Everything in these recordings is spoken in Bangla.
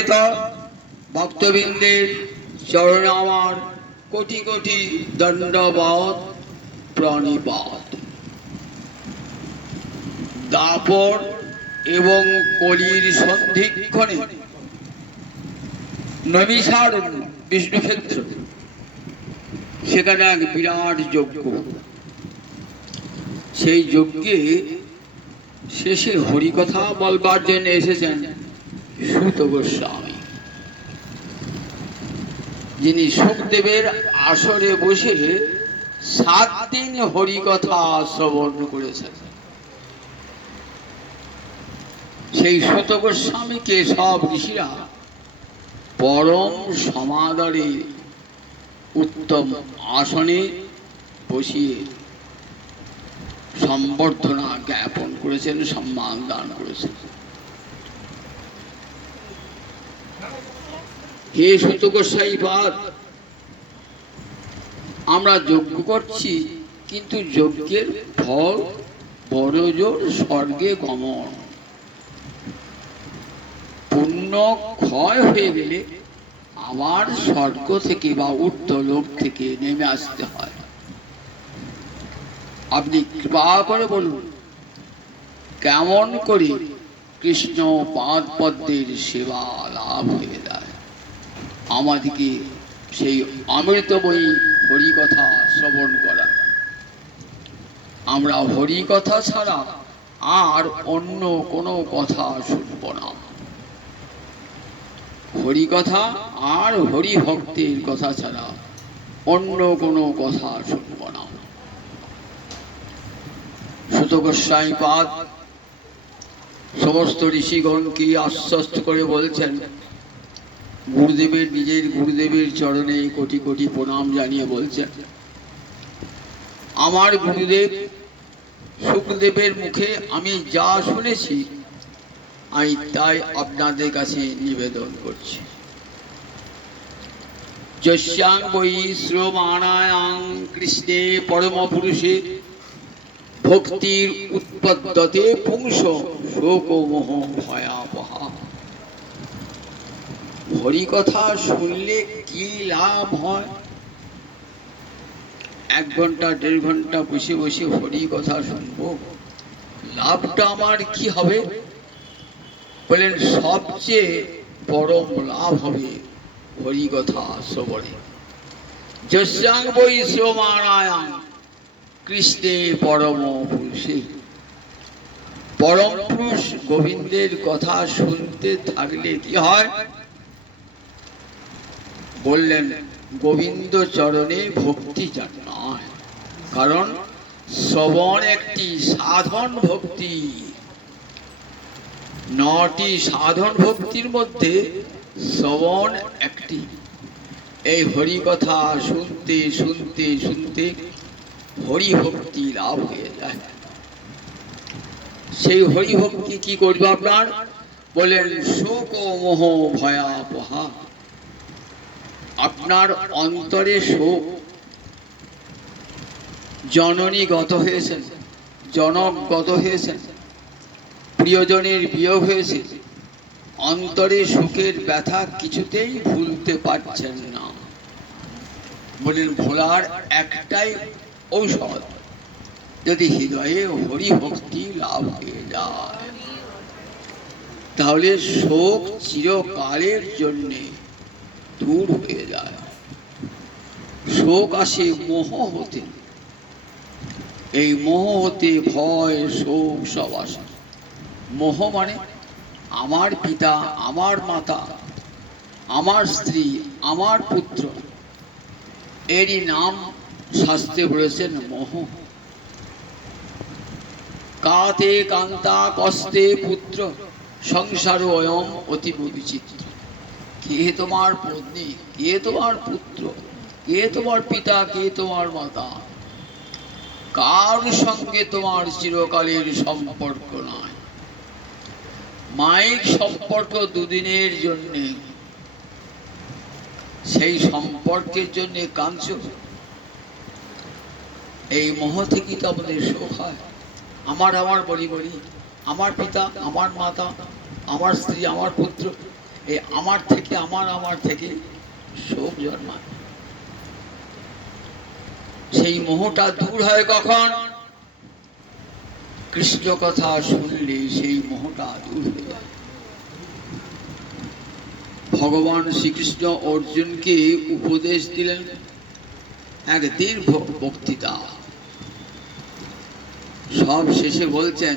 সমবেত ভক্তবৃন্দের চরণে আমার কোটি কোটি দণ্ডবত প্রণিপাত। দাপর এবং কলির সন্ধিক্ষণে নৈমিষার বিষ্ণুক্ষেত্র, সেখানে এক বিরাট যজ্ঞ। সেই যজ্ঞে শেষে হরিকথা বলবার জন্য এসেছেন সুত গোস্বামী, যিনি শুকদেবের আসরে বসে 7 দিন হরিকথা শ্রবণ করেছেন। সেই সুত গোস্বামীকে সব ঋষিরা পরম সমাদরে উত্তম আসনে বসিয়ে সম্বর্ধনা জ্ঞাপন করেছেন, সম্মান দান করেছেন। হে সুত গোস্বামী পাদ, আমরা যজ্ঞ করছি, কিন্তু যজ্ঞের ফল বড় জোর স্বর্গে গমন। পুণ্য ক্ষয় হয়ে গেলে আবার স্বর্গ থেকে বা ঊর্ধ্বলোক থেকে নেমে আসতে হয়। আপনি কৃপা করে বলুন, কেমন করে কৃষ্ণ পাদ পদ্মের সেবা লাভ হয়ে যায়? আমাদেরকে সেই অমৃতময়ী হরিকথা শ্রবণ করা। আমরা হরিকথা ছাড়া আর অন্য কোনো কথা শুনব না। হরিকথা আর হরিভক্তের কথা ছাড়া অন্য কোনো কথা শুনব না। সুত গোস্বামী পাদ সমস্ত ঋষিগণকে আশ্বস্ত করে বলছেন, গুরুদেবের নিজের গুরুদেবের চরণে কোটি কোটি প্রণাম জানিয়ে বলছেন, আমার গুরুদেব শুকদেবের মুখে আমি যা শুনেছি, আমি তাই আপনাদের কাছে নিবেদন করছি। যস্যাং বৈ শ্রমাণায়াং কৃষ্ণে পরম পুরুষে ভক্তির উৎপদ্যতে পুংস শোক মোহ ভয়াবহা। হরিকথা শুনলে কি লাভ হয়? 1 ঘন্টা 1.5 ঘন্টা বসে বসে হরিকথা শুনবো, লাভটা আমার কি হবে? বলেন, সবচেয়ে পরম লাভ হবে হরিকথা শ্রবণে। যস্যাং বৈ শ্রমাণায়াং কৃষ্ণে পরম পুরুষে। পরম পুরুষ গোবিন্দের কথা শুনতে থাকলে কি হয়? বললেন, গোবিন্দ চরণে ভক্তি জন্মায়। কারণ শ্রবণ একটি সাধন ভক্তি। 9টি সাধন ভক্তির মধ্যে শ্রবণ একটি। এই হরিকথা শুনতে শুনতে শুনতে হরিভক্তি লাভ হয়ে যায়। সেই হরিভক্তি কি করবে আপনার? বলেন, শোক ও মোহ ভয়াবহা। আপনার অন্তরে শোক, জননী গত হয়েছেন, জনক গত হয়েছেন, প্রিয়জনের বিয়োগ হয়েছে, অন্তরে শোকের ব্যথা কিছুতেই ভুলতে পারছেন না। বলেন, ভোলার একটাই ঔষধ, যদি হৃদয়ে হরিভক্তি লাভ হয়ে যায়, তাহলে শোক চিরকালের জন্যে দূর হয়ে যায়। শোক আসে মোহ হতে, এই মোহ হতে ভয় শোক সব আসে। মোহ মানে আমার পিতা, আমার মাতা, আমার স্ত্রী, আমার পুত্র, এরই নাম শাস্ত্রে বলেছেন মোহ। কাতে কান্তা কস্তে পুত্র সংসার অয়ম অতীব বিচিত্র। কে তোমার পত্নী, কে তোমার পুত্র, কে তোমার পিতা, কে তোমার মাতা, কার সঙ্গে তোমার চিরকালের সম্পর্ক নয়। মাইক সম্পর্ক 2 দিনের জন্যে, সেই সম্পর্কের জন্য কাঁদছ। এই মোহ থেকে তো আমাদের শোক হয়। আমার বলি আমার পিতা, আমার মাতা, আমার স্ত্রী, আমার পুত্র, এই আমার থেকে আমার থেকে শোক জন্মায়। সেই মোহটা দূর হয় কখন? কৃষ্ণ কথা শুনলে সেই মোহটা দূর হয়ে যায়। ভগবান শ্রীকৃষ্ণ অর্জুনকে উপদেশ দিলেন এক দীর্ঘ বক্তৃতা। সব শেষে বলছেন,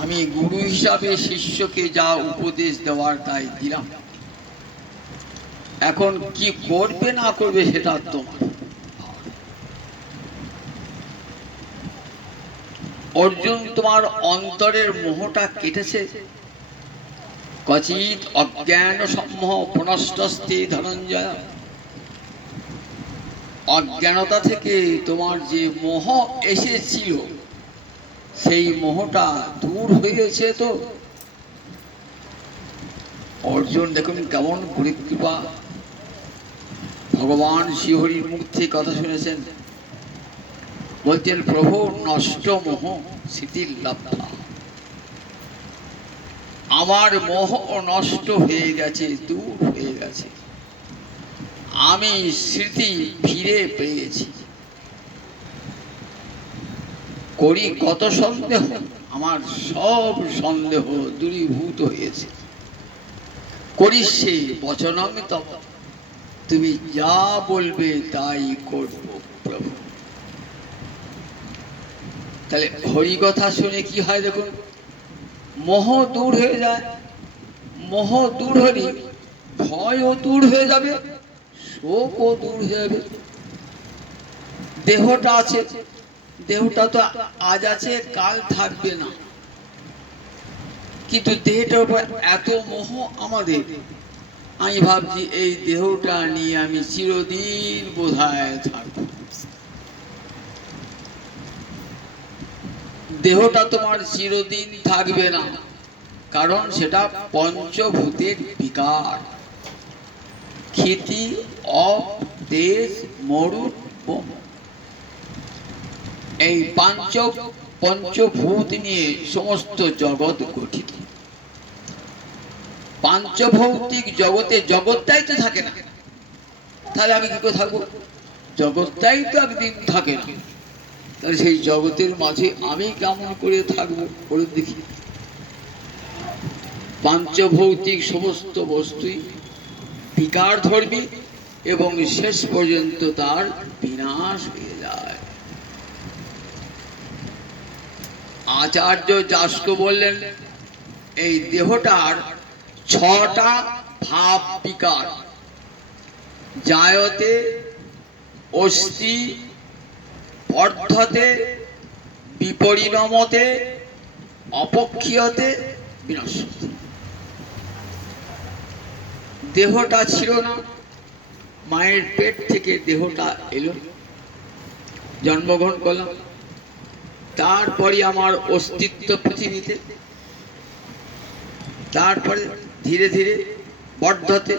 আমি গুরু হিসাবে শিষ্যকে যা উপদেশ দেওয়ার তাই দিলাম, এখন কি করবে না করবে সেটা তোমার। অর্জুন, তোমার অন্তরের মোহটা কেটেছে। কচিত অজ্ঞান সম্মোহ প্রনষ্টস্তে ধনঞ্জয়। অজ্ঞানতা থেকে তোমার যে মোহ এসেছিল সেই মোহটা দূর হয়েছে তো? অর্জুন দেখুন কেমন কৃপা, ভগবান শ্রীহরির মুখ থেকে কথা শুনেছেন। বলছেন, প্রভু নষ্ট মোহ স্মৃতির লব্ধা। আমার মোহ নষ্ট হয়ে গেছে, দূর হয়ে গেছে, আমি স্মৃতি ফিরে পেয়েছি। করি কত সন্দেহ, আমার সব সন্দেহ দূরীভূত হয়েছে। করিস সে বচনং তব, তুমি যা বলবে তাই করব প্রভু। তাহলে হরি কথা শুনে কি হয় দেখুন, মোহ দূর হয়ে যায়। মোহ দূর হলে ভয়ও দূর হয়ে যাবে, শোকও দূর হয়ে যাবে। দেহটা আছে, দেহটা তো আজ আছে কাল থাকবে না, কিন্তু দেহটার উপর এত মোহ আমাদের, আমি ভাবছি এই দেহটা নিয়ে আমি চিরদিন বোধহয় থাকব। দেহটা তোমার চিরদিন থাকবে না, কারণ সেটা পঞ্চভূতের বিকার। ক্ষিতি, অপ, তেজ, মরুৎ, বোম, এই পঞ্চভূত নিয়ে সমস্ত জগৎ গঠিত। পাঞ্চভৌতিক জগতে জগৎটাই তো থাকে না, তাহলে আমি কি করে থাকবো? জগৎটাই তো একদিন থাকে না, তাহলে সেই জগতের মাঝে আমি কেমন করে থাকবো? করে দেখি। পাঞ্চভৌতিক সমস্ত বস্তুই বিকার ধর্মী এবং শেষ পর্যন্ত তার বিনাশ হয়ে যায়। আচার্য যাস্ক বললেন, এই দেহটার 6টা ভাব বিকার, জায়তে, অস্তি, বর্ধতে, বিপরিণমতে, অপক্ষীয়তে, বিনশ্যতে। দেহটা ছিল না, মায়ের পেট থেকে দেহটা এলো, জন্মগ্রহণ করলাম, তারপরে আমার অস্তিত্ব পৃথিবীতে, তারপরে ধীরে ধীরে বর্ধতে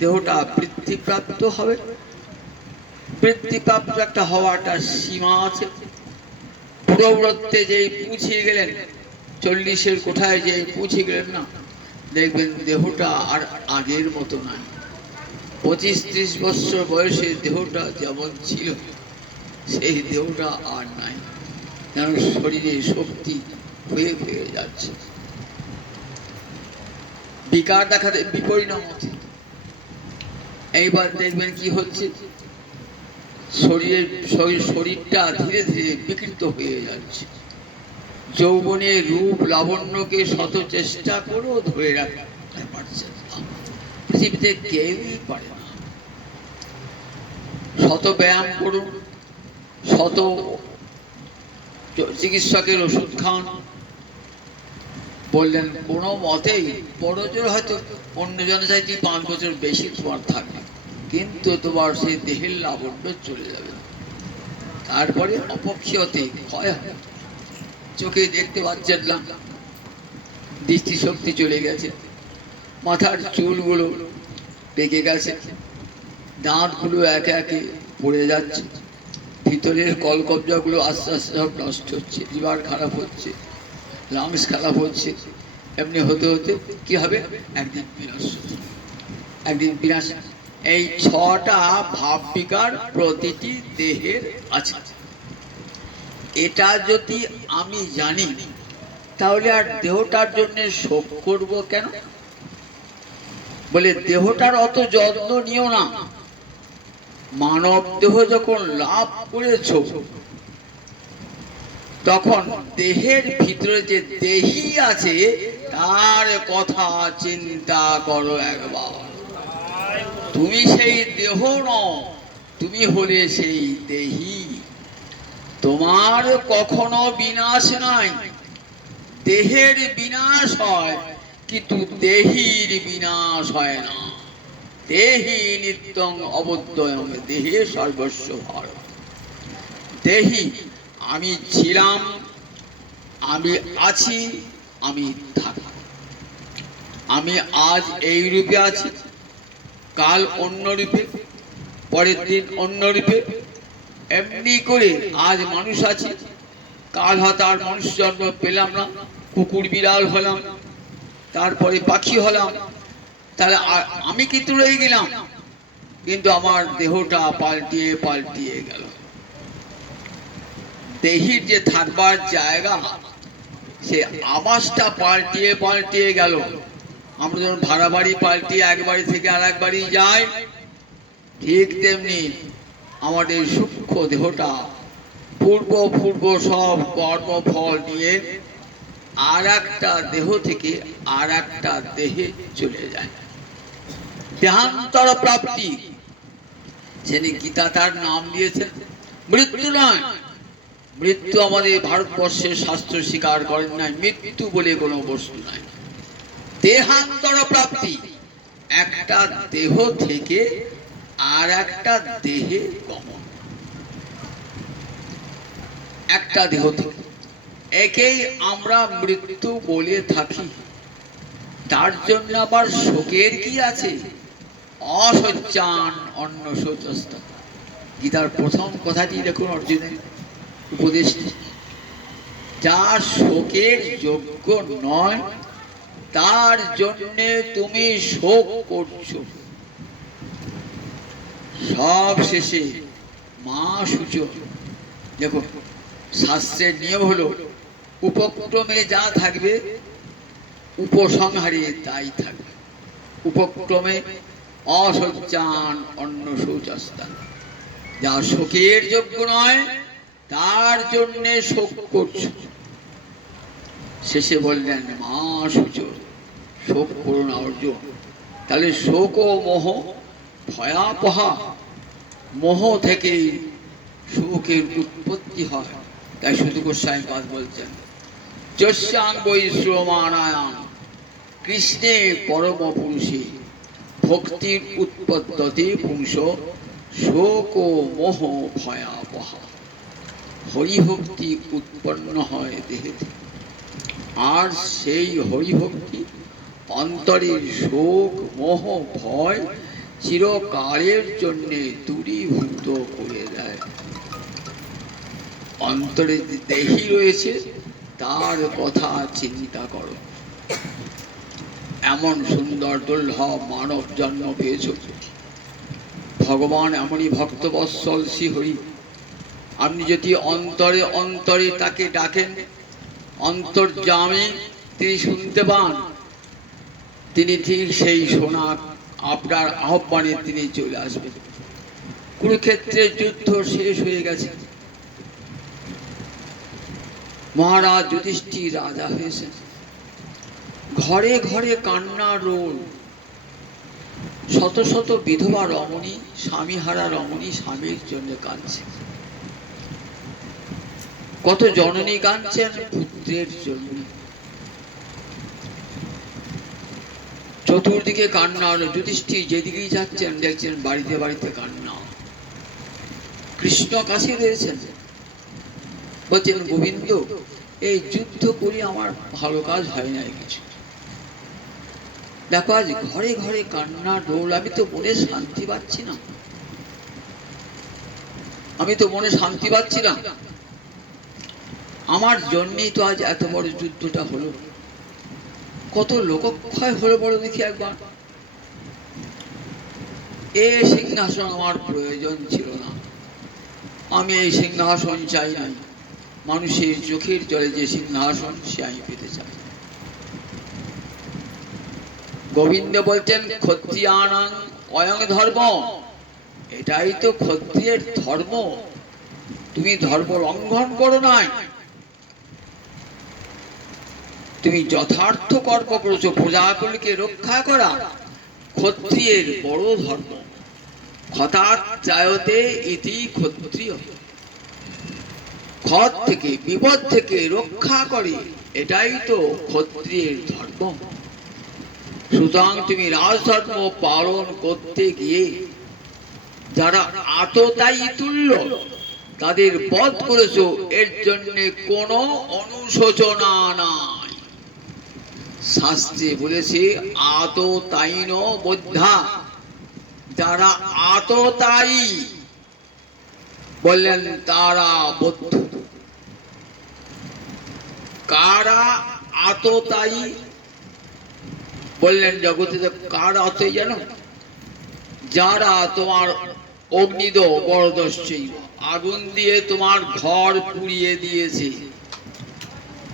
দেহটা বৃদ্ধিপ্রাপ্ত হবে। বৃদ্ধিপ্রাপ্ত একটা হওয়াটা সীমা আছে। পুরোব্রতে যেই পৌঁছে গেলেন, 40-এর কোঠায় যেই পৌঁছে গেলেন না, দেখবেন দেহটা আর আগের মতো নাই। 25-30 বছর বয়সে দেহটা যেমন ছিল সেই দেহটা আর নাই, যেন শরীরে শক্তি হয়ে হয়ে যাচ্ছে। বিকার দেখাতে বিপরিণমতে। এইবার দেখবেন কি হচ্ছে, শরীরটা ধীরে ধীরে বিকৃত হয়ে যাচ্ছে। যৌবনের রূপ লাবণ্যকে শত চেষ্টা করেও ধরে রাখতে পারছে না, পৃথিবীতে কেউই পারে না। শত ব্যায়াম করুন, শত চিকিৎসকের ওষুধ খান, বললেন কোনো মতেই বড় জোর হয়তো অন্যজনের চাইতে 5 বছর বেশি তোমার থাকবে, কিন্তু তোমার সেই দেহের লাবণ্য চলে যাবে। তারপরে অপক্ষীয়তে ক্ষয় হয়, চোখে দেখতে পাচ্ছেন না, দৃষ্টিশক্তি চলে গেছে, মাথার চুলগুলো পেকে গেছে, দাঁতগুলো একে একে পড়ে যাচ্ছে, ভিতরের কলকবজাগুলো আস্তে আস্তে সব নষ্ট হচ্ছে, লিভার খারাপ হচ্ছে, লাংস খারাপ হচ্ছে, এমনি হতে হতে কি হবে, একদিন বিনাশ, একদিন বিনাশ। এই ছটা ভাব বিকার প্রতিটি দেহের আছে। এটা যদি আমি জানি, তাহলে আর দেহটার জন্য শোক করব কেন? বলে দেহটার অত যত্ন নিও না। মানব দেহ যখন লাভ করেছ, তখন দেহের ভিতরে যে দেহি আছে তার কথা চিন্তা করো একবার। তুমি সেই দেহ নও, তুমি হলে সেই দেহি। তোমার কখনো বিনাশ নাই। দেহের বিনাশ হয়, কিন্তু দেহির বিনাশ হয় না। দেহি নিত্যং অবদ্বয়ং, দেহে সর্বস্ব ভার। দেহি, আমি ছিলাম, আমি আছি, আমি থাকি। আমি আজ এই রূপে আছি, কাল অন্য রূপে, পরের দিন অন্য রূপে। এমনি করে আজ মানুষ আছি, কাল হয়তো আর মানুষ জন্ম পেলাম না, কুকুর বিড়াল হলাম, তারপরে পাখি হলাম। তাহলে আমি কিন্তু রয়ে গেলাম, কিন্তু আমার দেহটা পাল্টিয়ে পাল্টিয়ে গেল। দেহির যে থাকবার জায়গা, সে আবাসটা পাল্টিয়ে পাল্টিয়ে গেল। আমরা যখন ভাড়া বাড়ি পাল্টিয়ে এক বাড়ি থেকে আর এক বাড়ি যাই, ঠিক তেমনি আমাদের সূক্ষ্ম দেহটা পূর্ব পূর্ব সব কর্মফল নিয়ে আর একটা দেহ থেকে আর একটা দেহে চলে যায়। দেহান্তর প্রাপ্তি, যিনি গীতা তার নাম দিয়েছেন মৃত্যু নয়। মৃত্যু আমাদের ভারতবর্ষের শাস্ত্র স্বীকার করেন নাই, মৃত্যু বলে কোনো বস্তু নাই। দেহান্তর প্রাপ্তি, একটা দেহ থেকে আর একটা দেহে গমন, একটা দেহ থেকে। একেই আমরা মৃত্যু বলে থাকি। তার জন্য আবার শোকের কি আছে? অশৌচান অন্ন শৌচস্ত। গীতার প্রথম কথাটি দেখুন, অর্জুনের উপদেশ, যা শোকের যোগ্য নয় তার জন্য তুমি শোক করছো। সব শেষে মা সূচক। দেখো, শাস্ত্রের নিয়ম হলো উপক্রমে যা থাকবে উপসংহারে তাই থাকবে। উপক্রমে অশৌচান অন্ন শৌচস্থান, যা শোকের যোগ্য নয় তার জন্যে শোক করছো। শেষে বললেন মা সূচক, শোক করো না অর্জুন। তাহলে শোক ও মোহ ভয়াবহা। মোহ থেকে শোকের উৎপত্তি হয়। তাই শুধু গোস্বামী পাদ বলছেন, যস্যাং বৈ শ্রমানায়াম কৃষ্ণে পরম পুরুষে ভক্তির উৎপত্তি পুংস শোক ও মোহ ভয়াবহা। হরিভক্তি উৎপন্ন হয় দেহে, আর সেই হরিভক্তি অন্তরের শোক মোহ ভয় চিরকালের জন্য দূরীভূত করে দেয়। অন্তরে যে দেহি রয়েছে তার কথা চিন্তা করো। এমন সুন্দর দুর্লভ মানব জন্ম পেয়েছ। ভগবান এমনই ভক্তবৎসল শ্রীহরি। আপনি যদি অন্তরে অন্তরে তাকে ডাকেন, অন্তর্যামী তিনি শুনতে পান। তিনি ঠিক সেই শোনা আপনার আহ্বানে তিনি চলে আসবেন। কুরুক্ষেত্রের যুদ্ধ শেষ হয়ে গেছে, মহারাজ যুধিষ্ঠির রাজা হয়েছেন। ঘরে ঘরে কান্না রোল। শত শত বিধবা রমণী, স্বামীহারা রমণী স্বামীর জন্য কাঁদছে। কত জননী কাঁদছেন পুত্রের জন্য। চতুর্দিকে কান্না হলো। যুধিষ্ঠির যেদিকেই যাচ্ছেন দেখছেন বাড়িতে বাড়িতে কান্না। কৃষ্ণ কাছে রয়েছেন, বলছেন গোবিন্দ, এই যুদ্ধ করে আমার ভালো কাজ হয় না কিছু। দেখো আজ ঘরে ঘরে কান্না ডোল। আমি তো মনে শান্তি পাচ্ছি না, আমি তো মনে শান্তি পাচ্ছি না। আমার জন্যই তো আজ এত বড় যুদ্ধটা হলো। কত লোকক্ষয় হলো বলো দেখি একবার। এ সিংহাসন আমার প্রয়োজন ছিল না, আমি এই সিংহাসন চাই নাই। মানুষের চোখের জলে যে সিংহাসন সে আমি পেতে চাই। গোবিন্দ বলছেন ক্ষত্রিয়ানাং অয়ং ধর্ম, এটাই তো ক্ষত্রিয়ের ধর্ম। তুমি ধর্ম লঙ্ঘন করো নাই, তুমি যথার্থ কর্ম করেছো। প্রজাকুলকে রক্ষা করা ক্ষত্রিয়ের বড় ধর্ম। ক্ষতাৎ ত্রায়তে ইতি ক্ষত্রিয়, ক্ষত থেকে বিপদ থেকে রক্ষা করে, এটাই তো ক্ষত্রিয়ের ধর্ম। সুতরাং তুমি রাজধর্ম পালন করতে গিয়ে যারা আততায়ী তুল্য তাদের বধ করেছো, এর জন্য কোনো অনুশোচনা নাই। শাস্ত্রে বলেছে আততায়ীন বদ্ধা, যারা আততায়ী বললেন তারা বদ্ধ। কারা আততায়ী বললেন জগতে কারা আততায়ী জানো? যারা তোমার অগ্নিদ বরদস্যই, আগুন দিয়ে তোমার ঘর পুড়িয়ে দিয়েছে,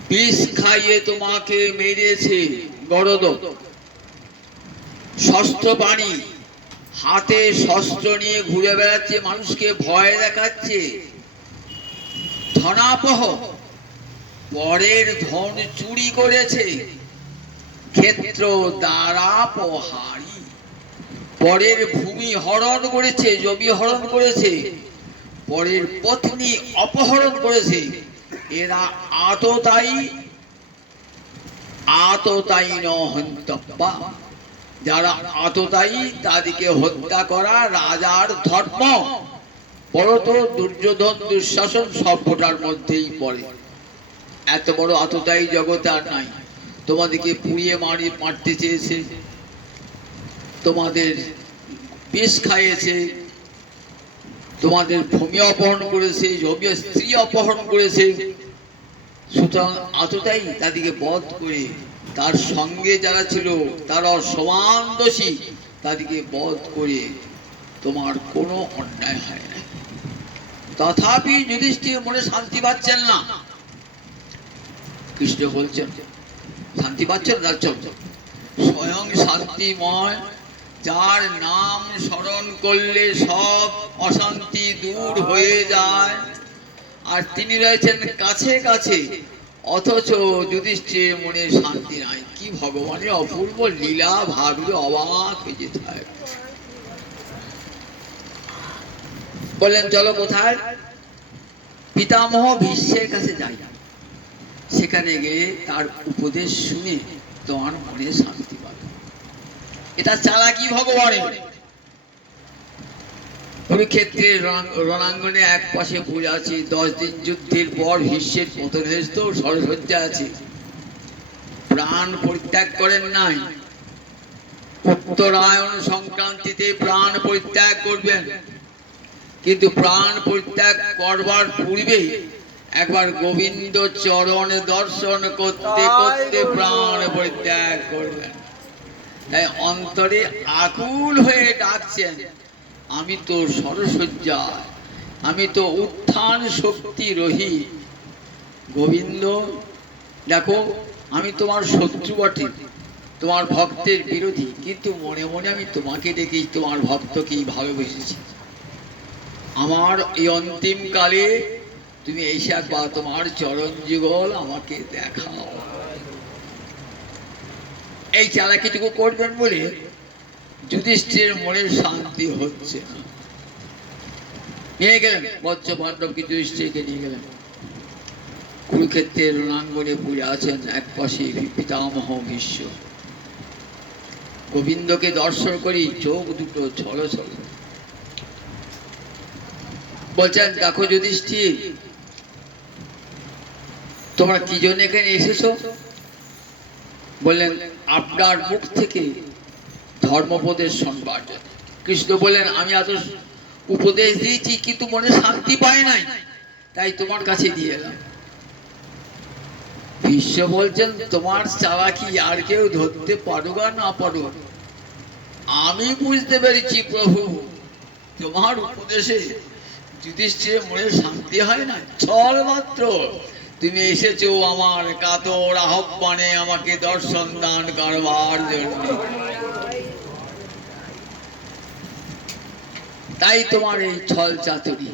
বিষ খাইয়ে তোমাকে মেরেছে, গরদ শস্ত্র বাণী হাতে শস্ত্র নিয়ে ঘুরে বেড়াচ্ছে, মানুষকে ভয় দেখাচ্ছে, ধনাপহ পরের ধন চুরি করেছে, ক্ষেত্র দ্বারা পহারি পরের ভূমি হরণ করেছে, জমি হরণ করেছে, পরের পত্নী অপহরণ করেছে। এরা আততায়ী, আততায়ী ন হন্তব্যা, যারা আততায়ী তাদেরকে হত্যা করা রাজার ধর্ম। বড় তো দুর্যোধন দুঃশাসন সভ্যতার মধ্যেই পড়ে। এত বড় আততায়ী জগতে আর নাই। তোমাদেরকে পুড়িয়ে মারতে চেয়েছে, তোমাদের বিষ খাইয়েছে, তোমাদের ভূমি অপহরণ করেছে, জমি স্ত্রী অপহরণ করেছে। সুতরাং আততায়ী তাদেরকে বধ করে, তার সঙ্গে যারা ছিল তারা সমান দোষী, তাদেরকে বধ করে তোমার কোনো অন্যায় হয় না। তথাপি যুধিষ্ঠির মনে শান্তি পাচ্ছেন না। কৃষ্ণ বলছেন শান্তি পাচ্ছেন না, স্বয়ং শান্তিময়, যার নাম স্মরণ করলে সব অশান্তি দূর হয়ে যায়, আর তিনি রয়েছেন কাছে কাছে, অথচ যুধিষ্ঠির মনে শান্তি নাই। কি ভগবানের অপূর্ব লীলা, ভাবলে অবাক হয়ে যেতে হয়। বললেন চলো কোথায়? পিতামহ ভীষ্মের কাছে যাই, সেখানে গিয়ে তার উপদেশ শুনে তোমার মনে শান্তি পাবে। এটা চালাকি ভগবানের। কুরুক্ষেত্রের রণাঙ্গনে এক পাশে পূজা আছে। 10 দিন যুদ্ধের পর ভীষ্মের পতন হয়েছে, তো সরসজ্জা আছে, প্রাণ পরিত্যাগ করেন নাই। উত্তরায়ণ সংক্রান্তিতে প্রাণ পরিত্যাগ করবেন, কিন্তু প্রাণ পরিত্যাগ করবার পূর্বে একবার গোবিন্দ চরণ দর্শন করতে করতে প্রাণ পরিত্যাগ করবেন। তাই অন্তরে আকুল হয়ে ডাকছেন, আমি তো সরসজ্জায়, আমি তো উত্থান শক্তি রহি। গোবিন্দ দেখো, আমি তোমার শত্রু বটে, তোমার ভক্তের বিরোধী, কিন্তু মনে মনে আমি তোমাকে ডেকেই তোমার ভক্তকেই ভালোবেসেছি। আমার এই অন্তিম কালে তুমি এসে একবার তোমার চরণ যুগল আমাকে দেখাও। এই চালাকিটুকু করবেন বলে যুধিষ্ঠির মনের শান্তি হচ্ছে না। নিয়ে গেলেন বৎস পাণ্ডবকে, যুধিষ্ঠিরকে নিয়ে গেলেন। কুরুক্ষেত্রের রণাঙ্গনে পড়ে আছেন এক পাশে পিতামহ ভীষ্ম। গোবিন্দকে দর্শন করি চোখ দুটো ছলছল। বলছেন দেখো যুধিষ্ঠির, তোমরা কি জন্য এখানে এসেছো? বললেন আপনার মুখ থেকে ধর্মোপদেশ শুনবার জন্য। কৃষ্ণ বললেন আমি এত উপদেশ দিয়েছি কিন্তু মনে শান্তি পায় নাই, তাই তোমার কাছে দিয়ে এলাম। বিশ্ব বলছেন তোমার চালাকি আর কেউ ধরতে পারুক আর না পারুক, আমি বুঝতে পেরেছি প্রভু, তোমার উপদেশে যুধিষ্ঠিরের মনে শান্তি হয় না। ছল মাত্র তুমি এসেছো আমার কাতর আহ্বানে আমাকে দর্শন দান করবার জন্য, তাই তোমার এই ছল চাতুরি।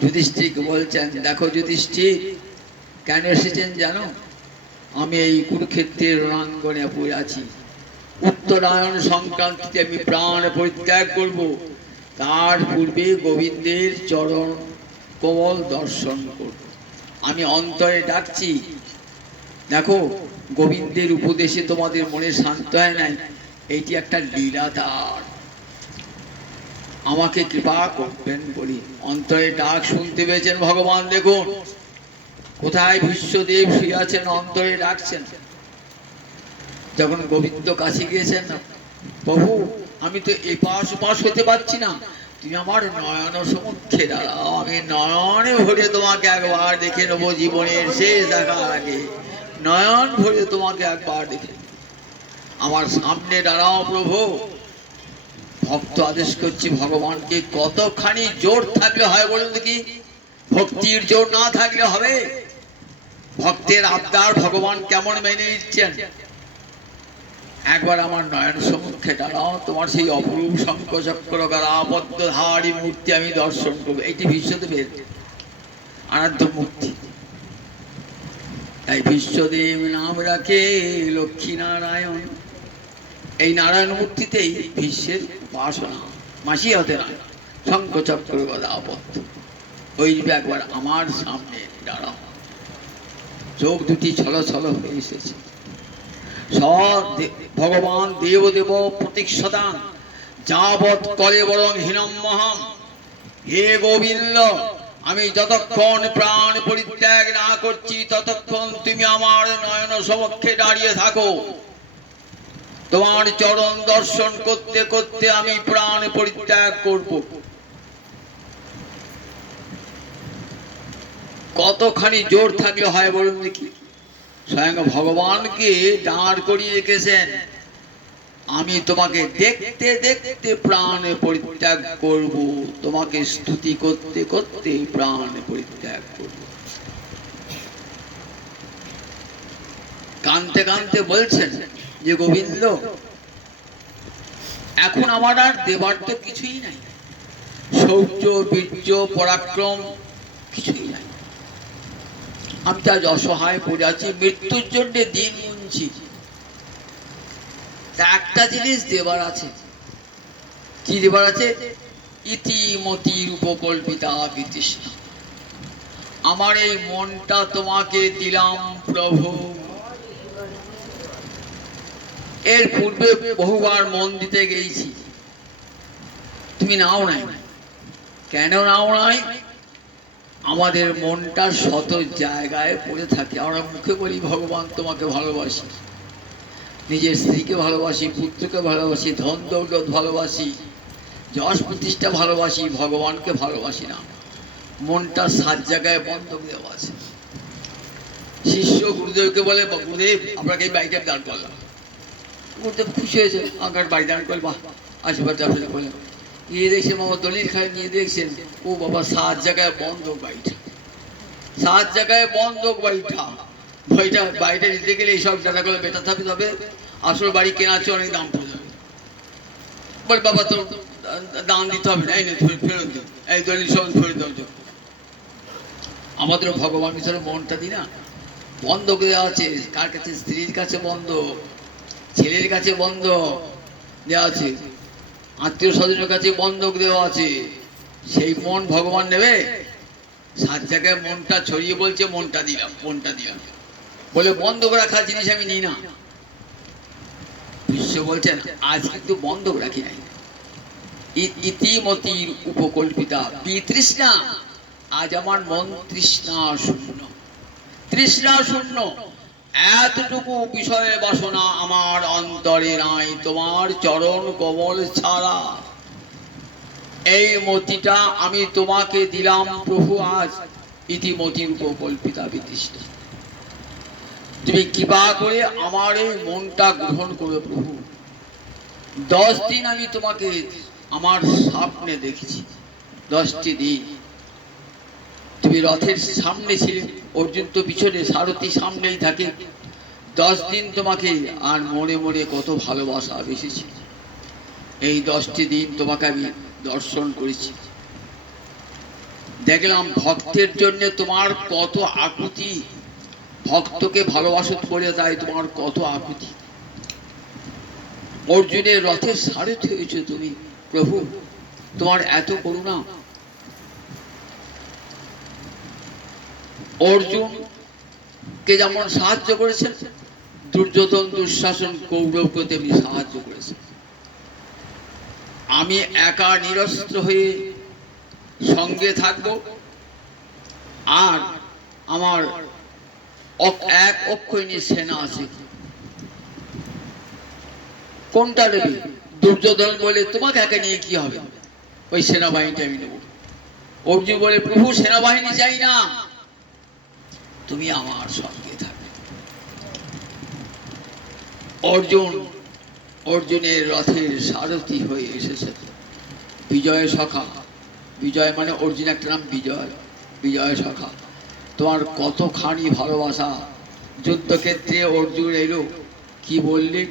যুধিষ্ঠিরকে বলছেন, দেখো যুধিষ্ঠির, কেন এসেছেন জানো? আমি এই কুরুক্ষেত্রের রণাঙ্গনে পড়ে আছি, উত্তরায়ণ সংক্রান্তিতে আমি প্রাণ পরিত্যাগ করব, তার পূর্বে গোবিন্দের চরণ কমল দর্শন করব। আমি অন্তরে ডাকছি, দেখো গোবিন্দের উপদেশে তোমাদের মনে শান্ত হয় নাই, এইটি একটা লীলা তার, আমাকে কৃপা করবেন বলি অন্তরে ডাক শুনতে পেয়েছেন ভগবান। দেখুন কোথায় বিশ্বদেব শুয়ে আছেন, অন্তরে ডাকছেন। যখন গোবিন্দ কাছে গিয়েছেন, প্রভু আমি তো এপাশ ওপাশ হতে পারছি না, তুমি আমার নয়ন সমুখে দাঁড়াও, আমি নয়নে ভরে তোমাকে একবার দেখে নেবো, জীবনের শেষ দেখার আগে নয়ন ভরে তোমাকে একবার দেখে, আমার সামনে দাঁড়াও প্রভু। ভক্ত আদেশ করছি ভগবানকে, কতখানি জোর থাকলে হয় বলুন দেখি? ভক্তির জোর না থাকলে হবে? ভক্তের আবদার ভগবান কেমন মেনে নিচ্ছেন? একবার আমার নয়ন সম্মুখে দাঁড়াও, তোমার সেই অপরূপ শঙ্খচক্র গলাবদ্ধধারী মূর্তি আমি দর্শন করবো। এইটি বিশ্বদেবের আরাধ্য মূর্তি, তাই বিশ্বদেব নাম রাখে লক্ষ্মী নারায়ণ। এই নারায়ণ মূর্তিতেই বিশ্বের উপাসনা, মাসি হতে নয়, শঙ্খচক্র গদাবদ্ধ। ওই একবার আমার সামনে দাঁড়াও। চোখ দুটি ছল ছল হয়ে এসেছে। ভগবান দেবদেব প্রতীক্ষদান যাবৎ করে বরং হীনম্মহম। হে গোবিন্দ, আমি যতক্ষণ প্রাণ পরিত্যাগ না করছি ততক্ষণ তুমি আমার নয়ন সমক্ষে দাঁড়িয়ে থাকো। তোমার চরণ দর্শন করতে করতে আমি প্রাণ পরিত্যাগ করব। কতখানি জোর থাকলে হয় বলুন দেখি? স্বয়ং ভগবানকে দাঁড় করিয়ে রেখেছেন, আমি তোমাকে দেখতে দেখতে প্রাণ পরিত্যাগ করব, তোমাকে স্তুতি করতে করতে প্রাণ পরিত্যাগ করব। কানতে কানতে বলছেন যে গোবিন্দ, এখন আমার আর দেবার তো কিছুই নাই, শৌর্য বীর্য পরাক্রম কিছুই নাই, আমি তো আজ অসহায় পড়ে আছি, মৃত্যুর জন্য দিন গুনছি। একটা জিনিস দেবার আছে। কি দেবার আছে? ইতিমতি রূপকল্পিতা বিতৃষ্ণা। আমার এই মনটা তোমাকে দিলাম প্রভু। এর পূর্বে বহুবার মন দিতে গেছি, তুমি নাও নাই। কেন নাও নাই? আমাদের মনটা শত জায়গায় পড়ে থাকে। আমরা মুখে বলি ভগবান তোমাকে ভালোবাসি, নিজের স্ত্রীকে ভালোবাসি, পুত্রকে ভালোবাসি, ধন দৌলত ভালোবাসি, যশ প্রতিষ্ঠা ভালোবাসি, ভগবানকে ভালোবাসি না। মনটা 7 জায়গায় বন্ধক দেওয়া আছে। শিষ্য গুরুদেবকে বলে, গুরুদেব আপনাকে এই বাড়িটা দান করলাম। গুরুদেব খুশি হয়েছে, আমার বাড়ি দান করল, বাহ আশীর্বাদ আপনাকে বললাম। নিয়ে দেখছেন বাবা দলিল খায়, নিয়ে দেখছেন ও বাবা 7 জায়গায় বন্ধক বাড়িটা, 7 জায়গায় বন্ধক বাড়িটা। বাড়িটা দিতে গেলে এইসব টাকাগুলো বেটা থাকতে হবে, আসল বাড়ি কেনা আছে অনেক দাম পড়ে যাবে। বল বাবা তো দাম দিতে হবে না, এই ফেরত দেব, এই দলিল সব ফেরত দেব। আমাদের ভগবান হিসেবে মনটা দিই না, বন্ধক দেওয়া আছে। কার কাছে? স্ত্রীর কাছে বন্ধক, ছেলের কাছে বন্ধক দেওয়া আছে, আত্মীয় স্বজনের কাছে বন্ধক দেওয়া আছে। সেই মন ভগবান নেবে? 7 জায়গায় মনটা ছড়িয়ে বলছে মনটা দিলাম, মনটা দিলাম বলে বন্ধক রাখার জিনিস আমি নিই না। বিশ্ব বলছেন আজ কিন্তু বন্ধক রাখি নাই। ইতিমতির উপকল্পিতা বিতৃষ্ণা। আজ আমার মন তৃষ্ণা শূন্য, তৃষ্ণা শূন্য। এতটুকু বিষয়ে বাসনা আমার অন্তরে নাই, তোমার চরণ কমল ছাড়া। এই মতিটা আমি তোমাকে দিলাম প্রভু আজ। ইতিমতির উপকল্পিতা বিতৃষ্ণা। তুমি কৃপা করে আমার এই মনটা গ্রহণ করো প্রভু। 10 দিন আমি তোমাকে আমার স্বপ্নে দেখেছি। 10টি দিন তুমি রথের সামনে ছিলে, অর্জুন তো পিছনে, সারথি সামনেই থাকে। 10 দিন তোমাকে আর মনে মনে কত ভালোবাসা বেশিছি। এই 10টি দিন তোমাকে আমি দর্শন করেছি, দেখলাম ভক্তের জন্য তোমার কত আকুতি, ভক্তকে ভালোবাসা করে তাই তোমার কত আকুতি। অর্জুনের রথের সারথি হয়েছে তুমি প্রভু, তোমার এত করুণা। অর্জুনকে যেমন সাহায্য করেছেন, দুর্যোধন দুঃশাসন কৌরবকে তেমনি সাহায্য করেছেন। আমি একা নিরস্ত্র হয়ে সঙ্গে থাকব, আর আমার এক অক্ষয়ণী সেনা আছে। কোনটা নেবে? দুর্যোধন বলে তোমাকে একা নিয়ে কি হবে, ওই সেনাবাহিনীটা আমি নেব। অর্জুন বলে প্রভু সেনাবাহিনী চাই না, তুমি আমার সঙ্গে থাকবে। অর্জুনের রথের সারথি হয়ে এসেছে বিজয় সখা। বিজয় মানে অর্জুন একটা নাম, বিজয়, বিজয় সখা। তোমার কতখানি ভালোবাসা। যুদ্ধক্ষেত্রে অর্জুন এলো, কি বললেন?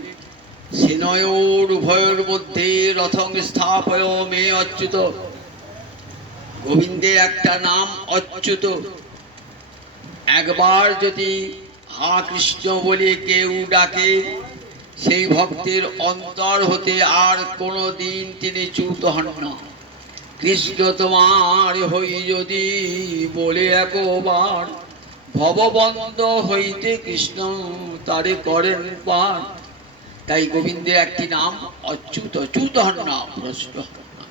সেনয়োর উভয়ের মধ্যে রথং স্থাপয় মে অচ্যুত। গোবিন্দের একটা নাম অচ্যুত। একবার যদি হা কৃষ্ণ বলে কেউ ডাকে, সেই ভক্তের অন্তর হতে আর কোনো দিন তিনি চ্যুত হন না। কৃষ্ণ তোমার হই যদি বলে একবার, ভববন্ধ হইতে কৃষ্ণ তারে করেন পার। তাই গোবিন্দের একটি নাম অচ্যুত, চ্যুত হন না, ভ্রষ্ট হন না।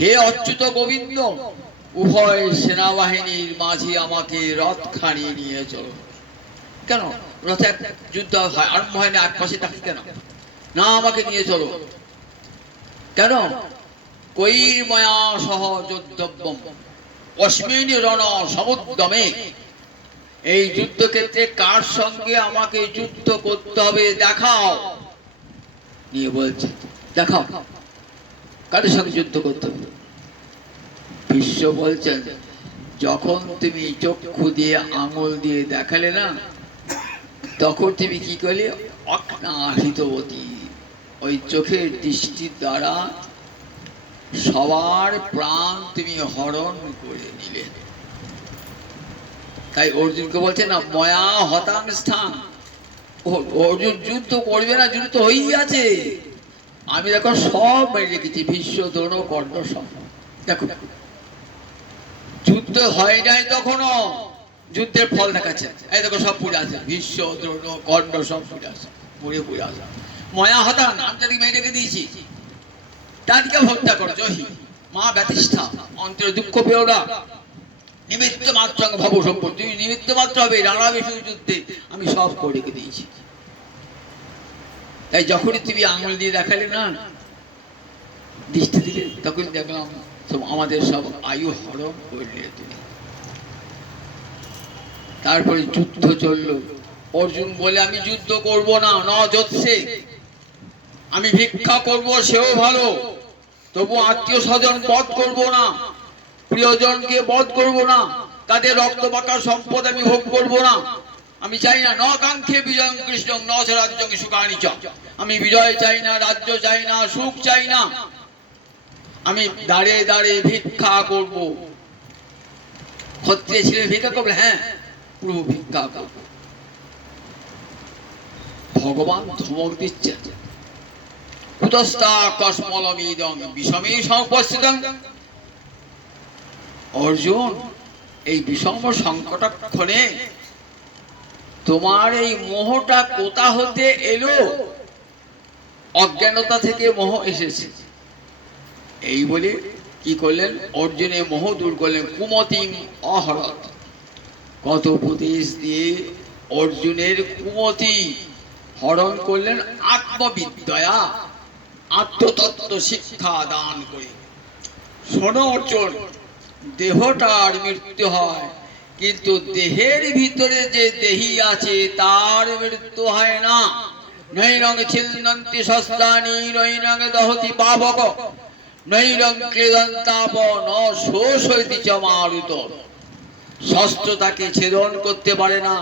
হে অচ্যুত গোবিন্দ, উভয় সেনাবাহিনীর মাঝে আমাকে রথ খানিয়ে নিয়ে চলো। কেন রথে যুদ্ধ হয়, আরম্ভ হয় না, এক পাশে থাকি কেন? না, আমাকে নিয়ে চলো। কেন? কৈর্ময়া সহ যোদ্ধব্যম অস্মিন রণ সমুদ্যমে। এই যুদ্ধক্ষেত্রে কার সঙ্গে আমাকে যুদ্ধ করতে হবে দেখাও। নিয়ে বলছে দেখাও, কাদের সঙ্গে যুদ্ধ করতে হবে? বিশ্ব বলছেন, যখন তুমি চক্ষু দিয়ে আঙুল দিয়ে দেখালে না, তখন তুমি কি করলে? অজ্ঞাহিতবতী, ওই চোখের দৃষ্টির দ্বারা সবার প্রাণ তুমি হরণ করে নিলে। তাই অর্জুনকে বলছে না, ময়া হতাং স্থান। অর্জুন যুদ্ধ করবে না, যুদ্ধ হয়েই আছে। আমি দেখো সব মেরে রেখেছি, ভীষ্ম দ্রোণ কর্ণ সব। দেখো যুদ্ধ হয় নাই তখনো, যুদ্ধের ফল দেখাচ্ছে। এই দেখো সব পুড়ে আছে, ভীষ্ম দ্রোণ কর্ণ সব পুড়ে আছে, পুড়ে পুড়ে আসা। ময়া হতান, আমি তাদেরকে মেরে রেখে দিয়েছি। তাদেরকে হত্যা করো জহি মা ব্যতিষ্ঠা, অন্তরে দুঃখ পেও না। নিমিত্ত মাত্র ভব সম্পদ, তুমি নিমিত্ত মাত্র হবে, রানা বেশি যুদ্ধে আমি সব করে রেখে দিয়েছি। তাই যখনই তুমি আঙুল দিয়ে দেখালে না, দৃষ্টি দিলে, তখন দেখলাম আমাদের সব আয়ু হরণ করলে তুমি। তারপরে যুদ্ধ চললো। অর্জুন বলে আমি যুদ্ধ করব না, ন যোৎসে, আমি ভিক্ষা করব সেও ভালো, তবু আত্মীয় স্বজন বধ করব না, প্রিয়জনকে বধ করব না, তাদের রক্ত পাকা সম্পদ আমি ভোগ করব না। আমি চাই না, ন কাঙ্ক্ষে বিজয় কৃষ্ণ ন রাজ্য সুখানি চ। আমি বিজয় চাই না, রাজ্য চাই না, সুখ চাই না। আমি দাঁড়িয়ে দাঁড়িয়ে ভিক্ষা করব। ক্ষত্রিয় ছিলেন, ভিক্ষা করবে? হ্যাঁ, পুরো ভিক্ষা করব। ভগবান ধমক দিচ্ছেন, কুতস্থা কসমলমিদং বিষমে সংপস্থিতং। অর্জুন, এই বিষম সংকটক্ষণে তোমার এই মোহটা কোথা হতে এলো? অজ্ঞানতা থেকে মোহ এসেছে। এই বলে কি করলেন? অর্জুনের মোহ দূর করলেন। কুমতিম অহরত, কত উপদেশ দিয়ে অর্জুনের কুমতি হরণ করলেন আত্মবিদ্যা, আত্মতত্ত্ব শিক্ষা দান করে। শোনো অর্জুন, দেহটার মৃত্যু হয়, কিন্তু দেহের ভিতরে যে দেহি আছে তার মৃত্যু হয় না। নৈরং ছিন্দন্তি শস্ত্রাণি নৈরং দহতি পাবক নৈরং ক্লেদন্তাপ ন শোষয়তি চ মারুত। শস্ত্র তাকে ছেদন করতে পারে না,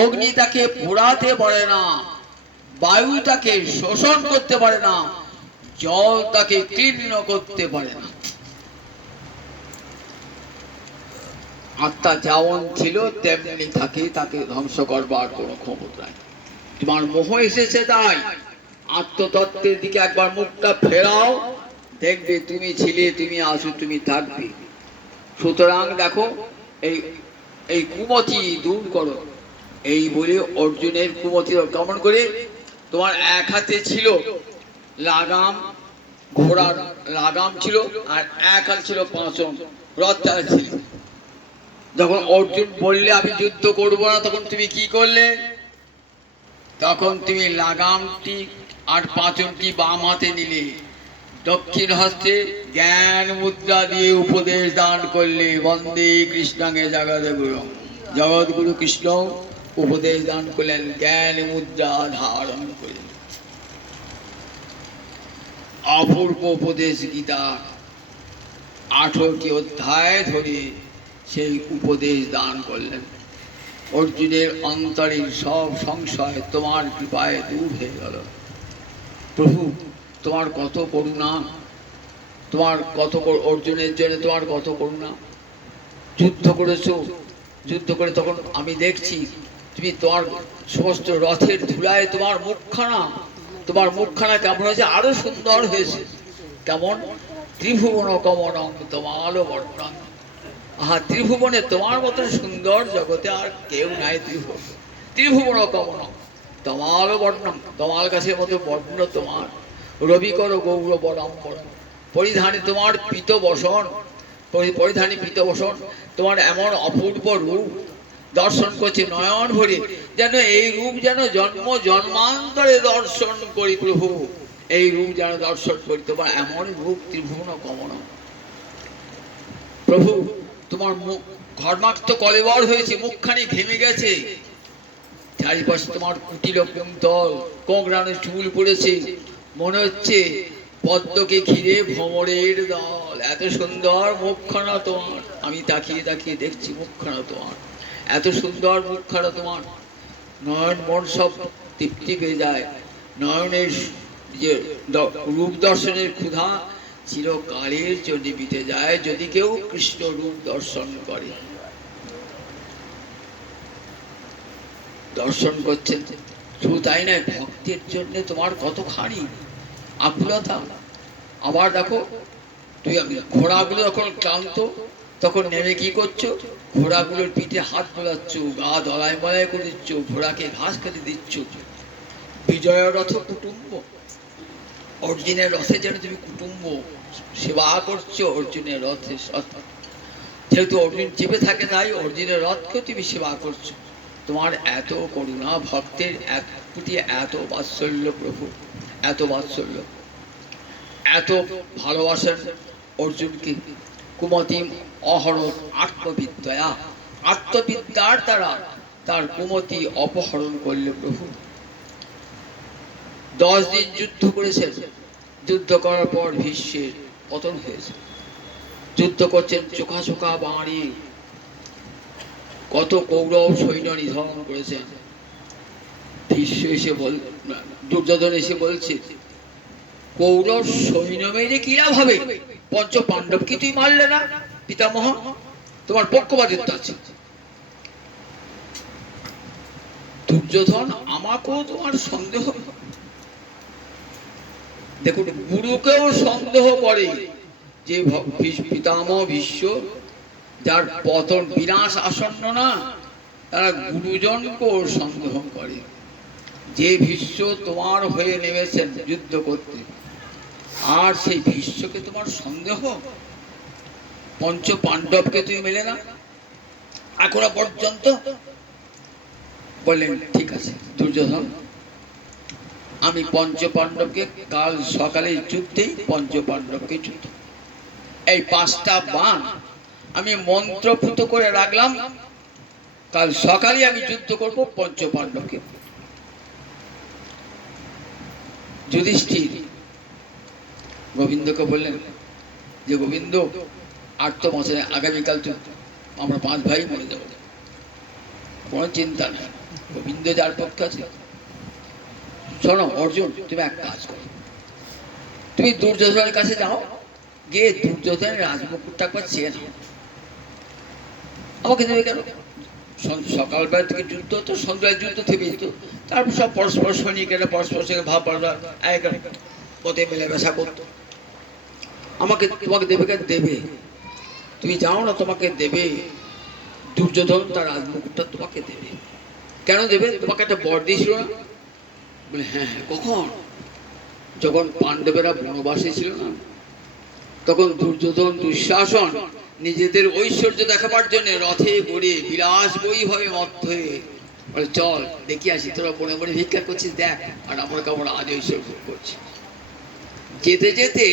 অগ্নি তাকে পোড়াতে পারে না, বায়ু তাকে শোষণ করতে পারে না, জল তাকে ক্লীর্ণ করতে পারে না। আত্মা যেমন ছিল তেমনি থাকে, তাকে ধ্বংস করবার কোনো ক্ষমতা নাই। তোমার মোহ এসেছে তাই আত্মতত্ত্বের দিকে একবার মুখটা ফেরাও, দেখবে তুমি ছিলে, তুমি আছো, তুমি থাকবে। সুতরাং দেখো, এই এই কুমতি দূর করো। এই বলে অর্জুনের কুমতি কেমন করে, তোমার এক হাতে ছিল লাগাম, ঘোড়ার লাগাম ছিল, আর এক হাতে ছিল পাঁচন, রথ চালাচ্ছিল। যখন অর্জুন বললে আমি যুদ্ধ করব না, তখন তুমি কি করলে? তখন তুমি লাগামটি আর পাঁচনটি বাম হাতে নিলে, দক্ষিণ হস্তে জ্ঞান মুদ্রা দিয়ে উপদেশ দান করলে, বন্দে কৃষ্ণাঙ্গে জগদ্গুরু। জগদ্গুরু কৃষ্ণ উপদেশ দান করলেন, জ্ঞান মুদ্রা ধারণ করে। অপূর্ব উপদেশ গীতা 18টি অধ্যায় ধরে সেই উপদেশ দান করলেন। অর্জুনের অন্তরের সব সংশয় তোমার কৃপায় দূর হয়ে গেল। প্রভু তোমার কত করুণা, তোমার কত, অর্জুনের জন্য তোমার কত করুণা। যুদ্ধ করেছো, যুদ্ধ করে তখন আমি দেখছি তুমি তোমার সমস্ত রথের ধুলায় তোমার মুখখানা, তোমার মুখখানা কেমন হয়েছে, আরো সুন্দর হয়েছে। কেমন? ত্রিভুবন কমনং তোমার বর্ণন। আহা, ত্রিভুবনে তোমার মতো সুন্দর জগতে আর কেউ নাই। ত্রিভুবন কমনং তোমার বর্ণম, তোমার কাছে মতো বর্ণ তোমার। রবি করো গৌরব বরম্বর, পরিধানী তোমার পীত বসন, পরিধানী পীত বসন। তোমার এমন অপূর্ব রূপ দর্শন করছে নয়ন ভরে, যেন এই রূপ যেন জন্ম জন্মান্তরে দর্শন করি। প্রভু এই রূপ যেন দর্শন করি, তোমার এমন রূপ ত্রিভুবন কমন। প্রভু তোমার মুখ ঘর্মাক্ত কলেবর হয়েছে, মুখখানি ঘেমে গেছে, চারিপাশে তোমার কুটিল কুন্তল, কোঁকড়ানো চুল পড়েছে, মনে হচ্ছে পদ্মকে ঘিরে ভ্রমরের দল। এত সুন্দর মুখখানা তোমার, আমি তাকিয়ে তাকিয়ে দেখছি মুখখানা তোমার, এত সুন্দর মুখখানা তোমার। নয়ন মন সব তৃপ্তি পেয়ে যায়। নয়নের যে রূপ দর্শনের ক্ষুধা চিরকালের জন্য মিটে যায় যদি কেউ কৃষ্ণ রূপ দর্শন করে। দর্শন করছেন শুধু তাই নয়, ভক্তের জন্য তোমার কতখানি আকুলতা। আবার দেখো, তুই ঘোড়াগুলো যখন ক্লান্ত, তখন নেমে কি করছো? ঘোড়াগুলোর পিঠে হাত বোলাচ্ছ, গা দলায় মলায় করে দিচ্ছ, ঘোড়াকে ঘাস খেতে দিচ্ছ। বিজয় রথ কুটুম্ব, অর্জুনের রথে যেন তুমি কুটুম্ব সেবা করছো। অর্জুনের রথে, যেহেতু অর্জুন চেপে থাকে তাই অর্জুনের রথকেও তুমি সেবা করছো। তোমার এত করুণা, ভক্তের প্রতি এত বাৎসল্য প্রভু, এত বাৎসল্য, এত ভালোবাসেন অর্জুনকে। কুমতি অহরণ আত্মবিদ্যা, আত্মবিদ্যার দ্বারা তার কুমতি অপহরণ করলে প্রভু। 10 দিন যুদ্ধ করেছেন, যুদ্ধ করার পর ভীষ্মের পতন হয়েছে। যুদ্ধ করছেন চোখা চোখা বাঁড়ি, কত কৌরব সৈন্য নিধন করেছেন। ভীষ্ম এসে দুর্যোধন এসে বলছে, কৌরব সৈন্য মেরে কিরা ভাবে পঞ্চ পাণ্ডব কি তুই মারলে না পিতামহ? তোমার পক্ষপাতিত্ব আছে। দুর্যোধন, আমাকেও তোমার সন্দেহ। দেখুন, গুরুকেও সন্দেহ করে যে পিতামহ ভীষ্ম, যার পতন বিনাশ আসন্ন না, তারা গুরুজনকেও সন্দেহ করে। যে ভীষ্ম তোমার হয়ে নেমেছেন যুদ্ধ করতে, আর সেই ভীষ্মকে তোমার সন্দেহ? পঞ্চ পাণ্ডবকে তুমি মেলে না এখনো পর্যন্ত? বললেন ঠিক আছে দুর্যোধন, আমি পঞ্চ পাণ্ডবকে কাল সকালে যুদ্ধেই পঞ্চ পাণ্ডবকে যুদ্ধ, এই 5টা বাণ আমি মন্ত্রপুত করে রাখলাম, কাল সকালে আমি যুদ্ধ করব পঞ্চপাণ্ডবকে। যুধিষ্ঠির গোবিন্দকে বললেন যে গোবিন্দ, আর তো মাসে আগামীকাল তো আমরা 5 ভাই মরে যাবো, কোনো চিন্তা নেই, গোবিন্দ যার পক্ষে আছে। শোনো অর্জুন, তুমি এক কাজ করো, তুমি দুর্যোধনের কাছে যাও, গিয়ে দুর্যোধনের রাজমুকুটটা একবার চেয়ে নাও। আমাকে দেবে কেন? সকালবেলা থেকে যুদ্ধ হতো, সন্ধ্যায় যুদ্ধ থেমে যেত, তারপর সব পরস্পর সৈনিকেরা পরস্পর সঙ্গে ভাব পথে মেলামেশা করতো। আমাকে তোমাকে দেবে কেন? দেবে, তুমি যাও না, তোমাকে দেবে। দুর্যোধন তার রাজমুকুটটা তোমাকে দেবে। কেন দেবে? তোমাকে একটা বর দিয়েছিল না? বলে হ্যাঁ হ্যাঁ। কখন? যখন পাণ্ডবেরা বনবাসে ছিল না, তখন দুর্যোধন দুঃশাসন নিজেদের ঐশ্বর্য দেখাবার জন্য রথে করে বিলাস বৈভবে মত্ত হয়ে বলে চল দেখি আসি, তোরা বনে বনে ভিক্ষা করছিস দেখ, আর আমরা কেমন আজ ঐশ্বর্য করছি। যেতে যেতে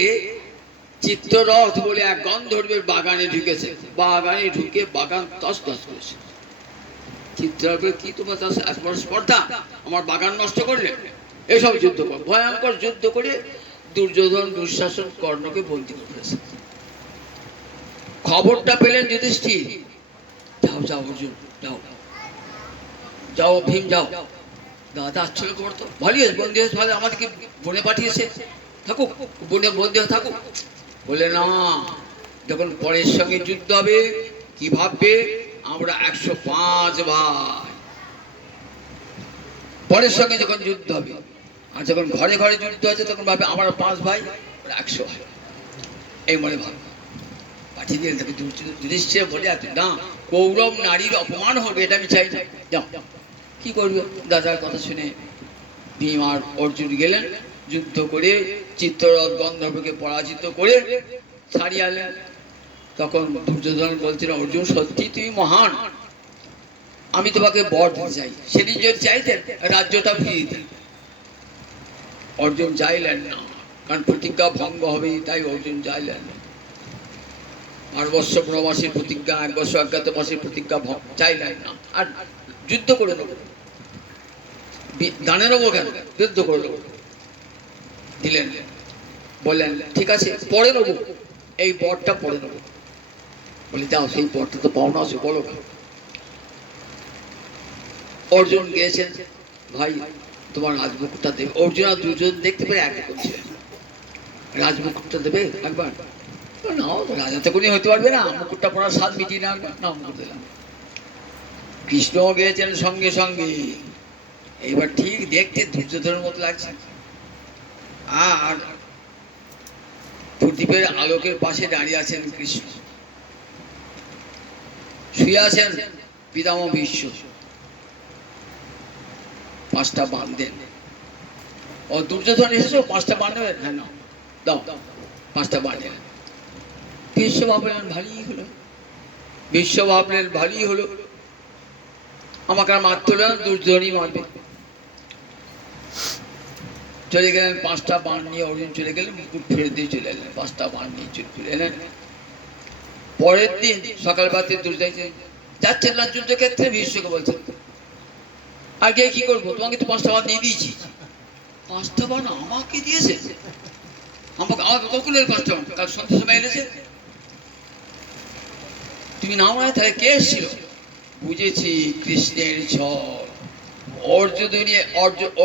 চিত্ররথ বলে এক গন্ধর্বের বাগানে ঢুকেছে, বাগানে ঢুকে বাগান তস তস করেছে। চিত্ররথ, কি তোমার এত বড় স্পর্ধা, আমার বাগান নষ্ট করলে? এসব যুদ্ধ কর, ভয়ঙ্কর যুদ্ধ করে দুর্যোধন দুঃশাসন কর্ণকে বন্দী করেছে। খবরটা পেলেন যুধিষ্ঠির, যাও যাও অর্জুন যাও, যাও ভীম যাও, দাদা আচ্ছন্ন করতো ভালোই হয়েছে, বন্দী হয়েছে ভালো, আমাদেরকে বনে পাঠিয়েছে, থাকুক বনে বন্দী থাকুক। বলে না, যখন পরের সঙ্গে যুদ্ধ হবে কি ভাববে, আমরা 105 ভাই, পরের সঙ্গে যখন যুদ্ধ হবে, আর যখন ঘরে ঘরে যুদ্ধ আছে তখন ভাবে আমরা 5 ভাই, 100 ভাই, এই মনে ভাব পাঠিয়ে দিলেন তাকে। যুধিষ্ঠির বলে না, কৌরব নারীর অপমান হবে, এটা আমি চাই না, যাও। কি করবে? দাদার কথা শুনে ভীম আর অর্জুন গেলেন, যুদ্ধ করে চিত্ররথ গন্ধর্বকে পরাজিত করে ছাড়িয়ে আনলেন। তখন দুর্যোধন বলছেন, অর্জুন সত্যি তুমি মহান, আমি তোমাকে বর দিতে চাই। সেদিন যদি চাইতেন রাজ্যটা ফিরিয়ে দিতেন। অর্জুন চাইলেন না, কারণ প্রতিজ্ঞা ভঙ্গ হবে, তাই অর্জুন চাইলেন না। 8 বৎসর প্রবাসীর প্রতিজ্ঞা, 1 বৎসর অজ্ঞাতবাসীর প্রতিজ্ঞা চাইলেন না। আর যুদ্ধ করে নেবো, দানে নেবো কেন, যুদ্ধ করে নেবো দিলেন। বললেন ঠিক আছে পরে নেবো, এই বরটা পরে নেবো। বলে যাও, সেই বরটা তো পাওনা আছে, বলো। অর্জুন গিয়েছেন, ভাই তোমার রাজমুকুটটা দেবে। অর্জুন আর দুর্যোধন দেখতে পেরে এক করছিলেন, রাজমুকুটটা দেবে একবার। না রাজাতে কোনো হতে পারবে না, মুকুটটা পড়ার স্বাদ মিটিয়ে না, না মুকুট দিলাম। কৃষ্ণ গিয়েছেন সঙ্গে সঙ্গে, এবার ঠিক দেখতে দুর্যোধনের মতো লাগছে। আর প্রদীপের আলোকের পাশে দাঁড়িয়ে আছেন কৃষ্ণ, শুয়ে আছেন পিতামহ ভীষ্ম। 5টা বাণ দেন। ও দুর্যোধন এসেছো, 5টা বাণ দেবেন? হ্যাঁ না দাও, 5টা বাণ দেন। ভীষ্ম ভাবলেন ভারী হলো, ভীষ্ম ভাবলেন ভারী হলো, আমাকে আর মারতে হলো না, দুর্যোধনই মারবে। চলে গেলেন 5টা বাণ নিয়ে, অর্জুন চলে গেলেন, মুকুট ফেরত দিয়ে চলে এলেন, 5টা বাণ নিয়ে চলে এলেন। পরের দিন সকালবেলাতে দুর্যোধন যাচ্ছেন না যুদ্ধক্ষেত্রে, ভীষ্মকে বলছেন আগে কি করবো, তোমাকে তো 5টা বাণ দিয়ে দিয়েছি। 5টা বাণ আমাকে দিয়েছে? আমাকে কখন 5টা বাণ? কাল সন্ধ্যের সময় এনেছে, তুমি না মানে তাহলে কে এসেছিল? বুঝেছি, কৃষ্ণের ছল।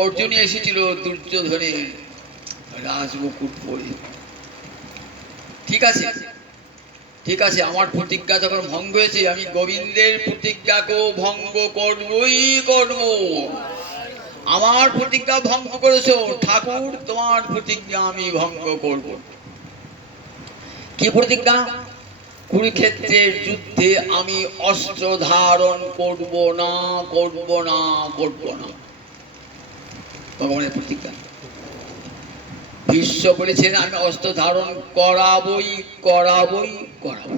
অর্জুনই এসেছিল দুর্যোধনের রাজমুকুট পরে। ঠিক আছে ঠিক আছে, আমার প্রতিজ্ঞা যখন ভঙ্গ হয়েছে, আমি গোবিন্দের প্রতিজ্ঞাকেও ভঙ্গ করবই করব। আমার প্রতিজ্ঞা ভঙ্গ করেছো ঠাকুর, তোমার প্রতিজ্ঞা আমি ভঙ্গ করব। কি প্রতিজ্ঞা? কুরুক্ষেত্রের যুদ্ধে আমি অস্ত্র ধারণ করব না, করব না, করব না, ভগবানের প্রতিজ্ঞা। ভীষ্ম বলেছেন আমি অস্ত্র ধারণ করাবই করাবই করাবো।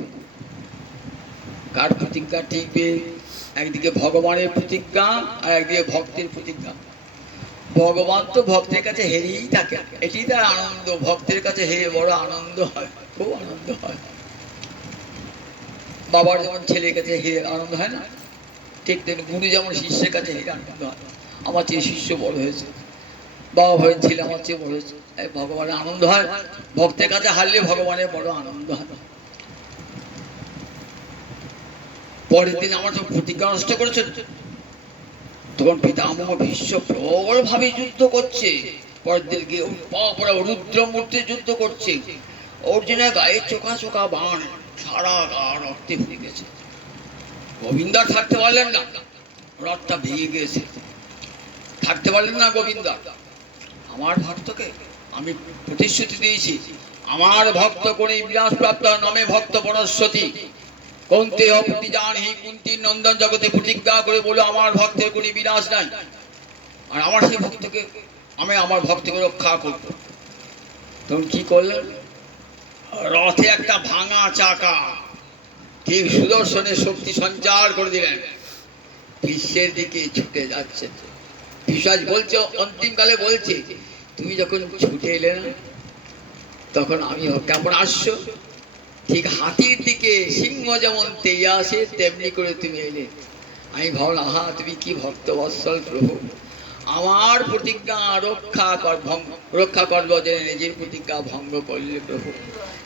কার প্রতিজ্ঞা টিকবে? একদিকে ভগবানের প্রতিজ্ঞা, আর একদিকে ভক্তের প্রতিজ্ঞা। ভগবান তো ভক্তের কাছে হেরেই থাকে, এটি তার আনন্দ। ভক্তের কাছে হেরে বড় আনন্দ হয়, খুব আনন্দ হয়। বাবার যেমন ছেলের কাছে হেরে আনন্দ হয় না, ঠিক তেমনি গুরু যেমন শিষ্যের কাছে হেরে আনন্দ হয়। আমার চেয়ে শিষ্য বড় হয়েছে, বাবা ভাইয়ের ছেলে আমার চেয়ে বড় হয়েছে, ভগবানের আনন্দ হয়। ভক্তের কাছে হারলে ভগবানের বড় আনন্দ হয়। পরের দিন আমার যখন প্রতিজ্ঞা নষ্ট করেছেন, তখন পিতামহ ভীষ্ম প্রবলভাবে যুদ্ধ করছে। পরের দিন গিয়ে রুদ্রমূর্তি যুদ্ধ করছে। অর্জুনের গায়ে চোখা চোখা বাণ, সারা গা রক্তে ভরে গেছে। গোবিন্দ থাকতে পারলেন না, রথটা ভেঙে গিয়েছে, থাকতে পারলেন না গোবিন্দ। আমার ভক্তকে আমি প্রতিশ্রুতি দিয়েছি, আমার ভক্ত কোন বিনাশ প্রাপ্ত নামে ভক্ত বনস্বতী কন্তে অপতি জানহি কুন্তি নন্দন জগতে প্রতিজ্ঞা করে বলো আমার ভক্তের কোনো বিনাশ নাই, আর আমার সেই ভক্তকে আমি আমার ভক্তকে রক্ষা করব। তখন কি করলেন, রথে একটা ভাঙা চাকা, ঠিক সুদর্শনের শক্তি সঞ্চার করে দিলেন, ভীষ্মের দিকে ছুটে যাচ্ছে। পিশাচ বলছে, অন্তিমকালে বলছে, তুমি যখন ছুটে এলে না, তখন আমি কেমন আসছো, ঠিক হাতির দিকে সিংহ যেমন তেয়ে আসে তেমনি করে তুমি এলে। আমি ভাবলাম, আহা তুমি কি ভক্ত বৎসল প্রভু, আমার প্রতিজ্ঞা রক্ষা করবো যে নিজের প্রতিজ্ঞা ভঙ্গ করলে প্রভু।